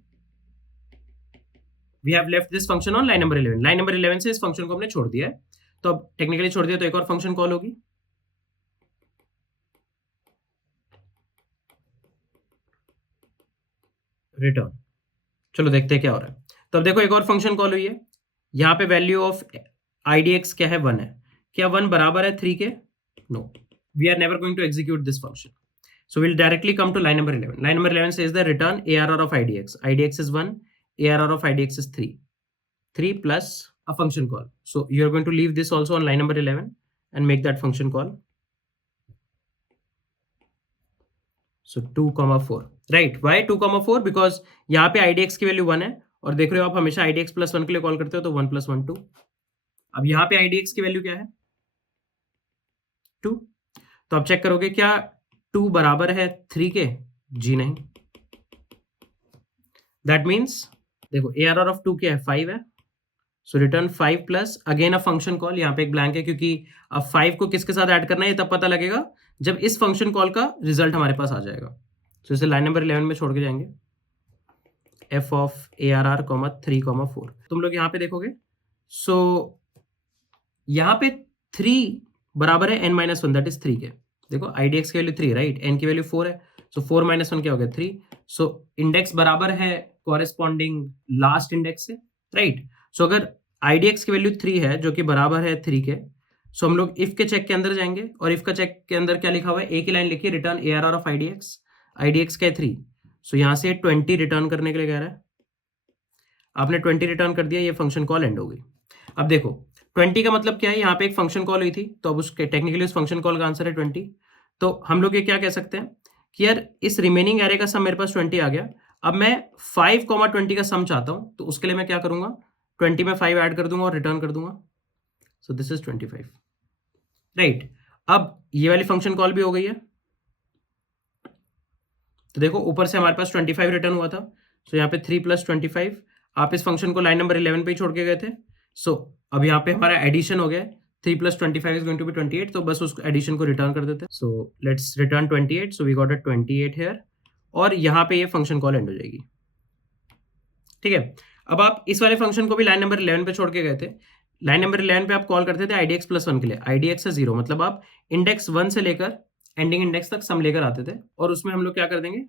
We have left this function on line number 11। Line number 11 से इस फंक्शन को हमने छोड़ दिया है, तो अब टेक्निकली छोड़ दिया तो एक और फंक्शन कॉल होगी, रिटर्न। चलो देखते हैं क्या हो रहा है। तो अब देखो एक और फंक्शन कॉल हुई है, यहाँ पे वैल्यू ऑफ IDX क्या है, 1 है। क्या 1 बराबर है 3 के, no, we are never going to execute this function. So we'll directly come to line number 11. Line number 11 says the return ARR of IDX. IDX is 1, ARR of IDX is 3. 3 plus a function call. So you're going to leave this also on line number 11 and make that function call. So 2, 4. Right. Why 2, 4? Because यहाँ पे IDX की value 1 है और देख रहे हो आप हमेशा IDX plus 1 के लिए कॉल करते हो तो 1 plus 1 2. अब यहाँ पे IDX की वैल्यू क्या है? 2. तो आप चेक करोगे क्या 2 बराबर है 3 के? जी नहीं. दैट मीन्स देखो ARR ऑफ 2 क्या है? 5 है. So return 5 plus again a function call. यहाँ पे एक ब्लैंक है क्योंकि अब 5 को किसके साथ ऐड करना है ये तब पता लगेगा जब इस फंक्शन कॉल का रिजल्ट हमारे पास आ जाएगा. सो इसे लाइन नंबर 11 में छोड़ के जाएंगे. f of ARR 3, 4. तुम लोग यहाँ पे देखोगे. सो यहाँ पे 3 बराबर है n-1 दैट इज 3 के. देखो IDX की वैल्यू 3 राइट, n की वैल्यू 4 है. सो 4 - 1 क्या हो गया? 3. सो इंडेक्स बराबर है कॉरेस्पॉन्डिंग लास्ट इंडेक्स से राइट. सो अगर IDX की वैल्यू 3 है जो कि बराबर है 3 के, सो हम लोग इफ के चेक के अंदर जाएंगे और इफ का चेक के अंदर क्या लिखा हुआ है? एक ही लाइन लिखिए, return ARR of IDX. IDX का है 3. सो यहाँ से 20 रिटर्न करने के लिए कह रहा है. आपने 20 रिटर्न कर दिया, ये फंक्शन कॉल एंड हो गई. अब देखो 20 का मतलब क्या है? यहाँ पे एक फंक्शन कॉल हुई थी तो अब उसके टेक्निकली उस फंक्शन कॉल का आंसर है 20. तो हम लोग ये क्या कह सकते हैं कि यार इस रिमेनिंग एरे का सम मेरे पास 20 आ गया. अब मैं 5, 20 का सम चाहता हूं तो उसके लिए मैं क्या करूंगा? 20 में 5 ऐड कर दूंगा और रिटर्न कर दूंगा. सो दिस इज 25 राइट. अब ये वाली फंक्शन कॉल भी हो गई है. तो देखो ऊपर से हमारे पास 25 रिटर्न हुआ था. सो यहाँ पे 3 + 25. आप इस फंक्शन को लाइन नंबर 11 पे ही छोड़ के गए थे. सो अब यहाँ पे हमारा एडिशन हो गया. 3 + 25 इज गोइंग टू बी 28. तो बस उस एडिशन को रिटर्न कर देते हैं. So let's return 28. So we got a 28 here. और यहाँ पे ये फंक्शन कॉल एंड हो जाएगी. ठीक है. अब आप इस वाले फंक्शन को भी लाइन नंबर 11 पे छोड़ के गए थे. लाइन नंबर 11 पे आप कॉल करते थे IDX + 1 के लिए. IDX है 0 मतलब आप इंडेक्स 1 से लेकर एंडिंग इंडेक्स तक सम लेकर आते थे और उसमें हम लोग क्या कर देंगे?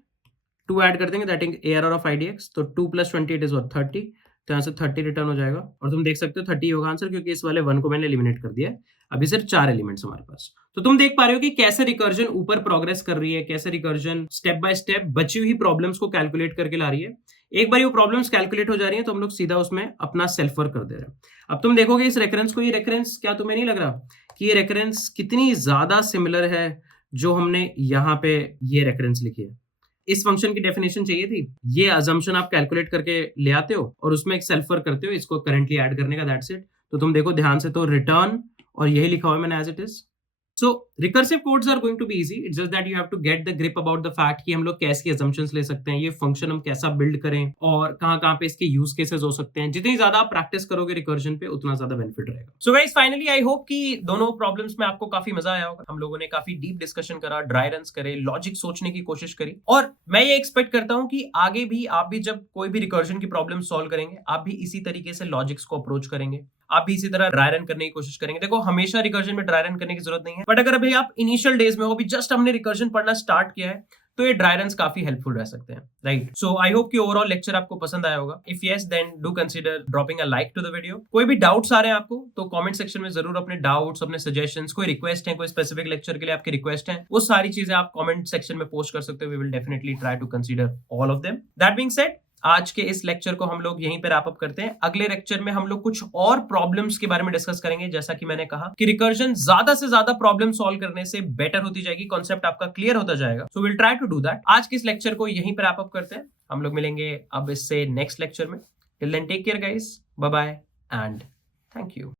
2 ऐड कर देंगे that is ARR of IDX. तो 2 + 28 इज 30. तो यहाँ से 30 रिटर्न हो जाएगा और तुम देख सकते हो 30 होगा आंसर क्योंकि इस वाले 1 को मैंने एलिमिनेट कर दिया है. अभी सिर्फ 4 एलिमेंट्स हमारे पास. तो तुम देख पा रहे हो कि कैसे रिकर्जन ऊपर प्रोग्रेस कर रही है, कैसे रिकर्जन स्टेप बाय स्टेप बची हुई प्रॉब्लम्स को कैलकुलेट करके ला रही है. एक बार वो प्रॉब्लम्स कैलकुलेट हो जा रही है तो हम लोग सीधा उसमें अपना सेल्फ वर्क कर दे रहे हैं. अब तुम देखोगे इस रेफरेंस को, ये रेफरेंस क्या तुम्हें नहीं लग रहा कि ये रेफरेंस कितनी ज्यादा सिमिलर है जो हमने यहाँ पे ये रेफरेंस लिखी है? इस फंक्शन की डेफिनेशन चाहिए थी. ये अजम्पशन आप कैलकुलेट करके ले आते हो और उसमें एक सेल्फ वर्क करते हो इसको करेंटली ऐड करने का. That's it. तो तुम देखो ध्यान से, तो रिटर्न और यही लिखा हुआ है मैंने as it is. So recursive codes are going to be easy. It's just that you have to get the grip about the fact कि हम लोग कैसे assumptions ले सकते हैं, ये फंक्शन हम कैसा बिल्ड करें और कहाँ पे इसके यूज केसेस हो सकते हैं. जितनी ज्यादा आप प्रैक्टिस करोगे रिकर्जन पे उतना ज्यादा बेनिफिट रहेगा. So guys finally I hope कि दोनों प्रॉब्लम्स में आपको काफी मजा आया होगा. हम लोगों ने काफी डीप डिस्कशन करा, ड्राई रन्स करे, लॉजिक सोचने की कोशिश करी और मैं ये एक्सपेक्ट करता हूँ कि आगे भी आप भी जब कोई भी रिकर्जन की प्रॉब्लम सॉल्व करेंगे आप भी इसी तरीके से लॉजिक्स को अप्रोच करेंगे. आप भी इसी तरह ड्राई रन करने की कोशिश करेंगे. देखो हमेशा रिकर्जन में ड्राई रन करने की जरूरत नहीं है, बट अगर अभी आप इनिशियल डेज में हो, अभी जस्ट हमने रिकर्जन पढ़ना स्टार्ट किया है, तो ये ड्राई रन्स काफी हेल्पफुल रह सकते हैं. राइट. सो आई होप कि ओवरऑल लेक्चर आपको पसंद आया होगा. If yes then do consider dropping a like to the video. कोई भी डाउट्स आ रहे हैं आपको तो कमेंट सेक्शन में जरूर अपने डाउट्स, अपने सजेशंस, कोई रिक्वेस्ट है, कोई स्पेसिफिक लेक्चर के लिए आपकी रिक्वेस्ट है, वो सारी चीजें आप कमेंट सेक्शन में पोस्ट कर सकते हो. We will definitely try to consider all of them. That being said, आज के इस लेक्चर को हम लोग यहीं पे रैप अप करते हैं. अगले लेक्चर में हम लोग कुछ और प्रॉब्लम्स के बारे में डिस्कस करेंगे. जैसा कि मैंने कहा कि रिकर्जन ज्यादा से ज्यादा प्रॉब्लम सॉल्व करने से बेटर होती जाएगी, कॉन्सेप्ट आपका क्लियर होता जाएगा. So will try to do that. आज के इस लेक्चर को यहीं पे रैप अप करते हैं. हम लोग मिलेंगे अब इससे नेक्स्ट लेक्चर में. Till then take care guys, bye bye and thank you.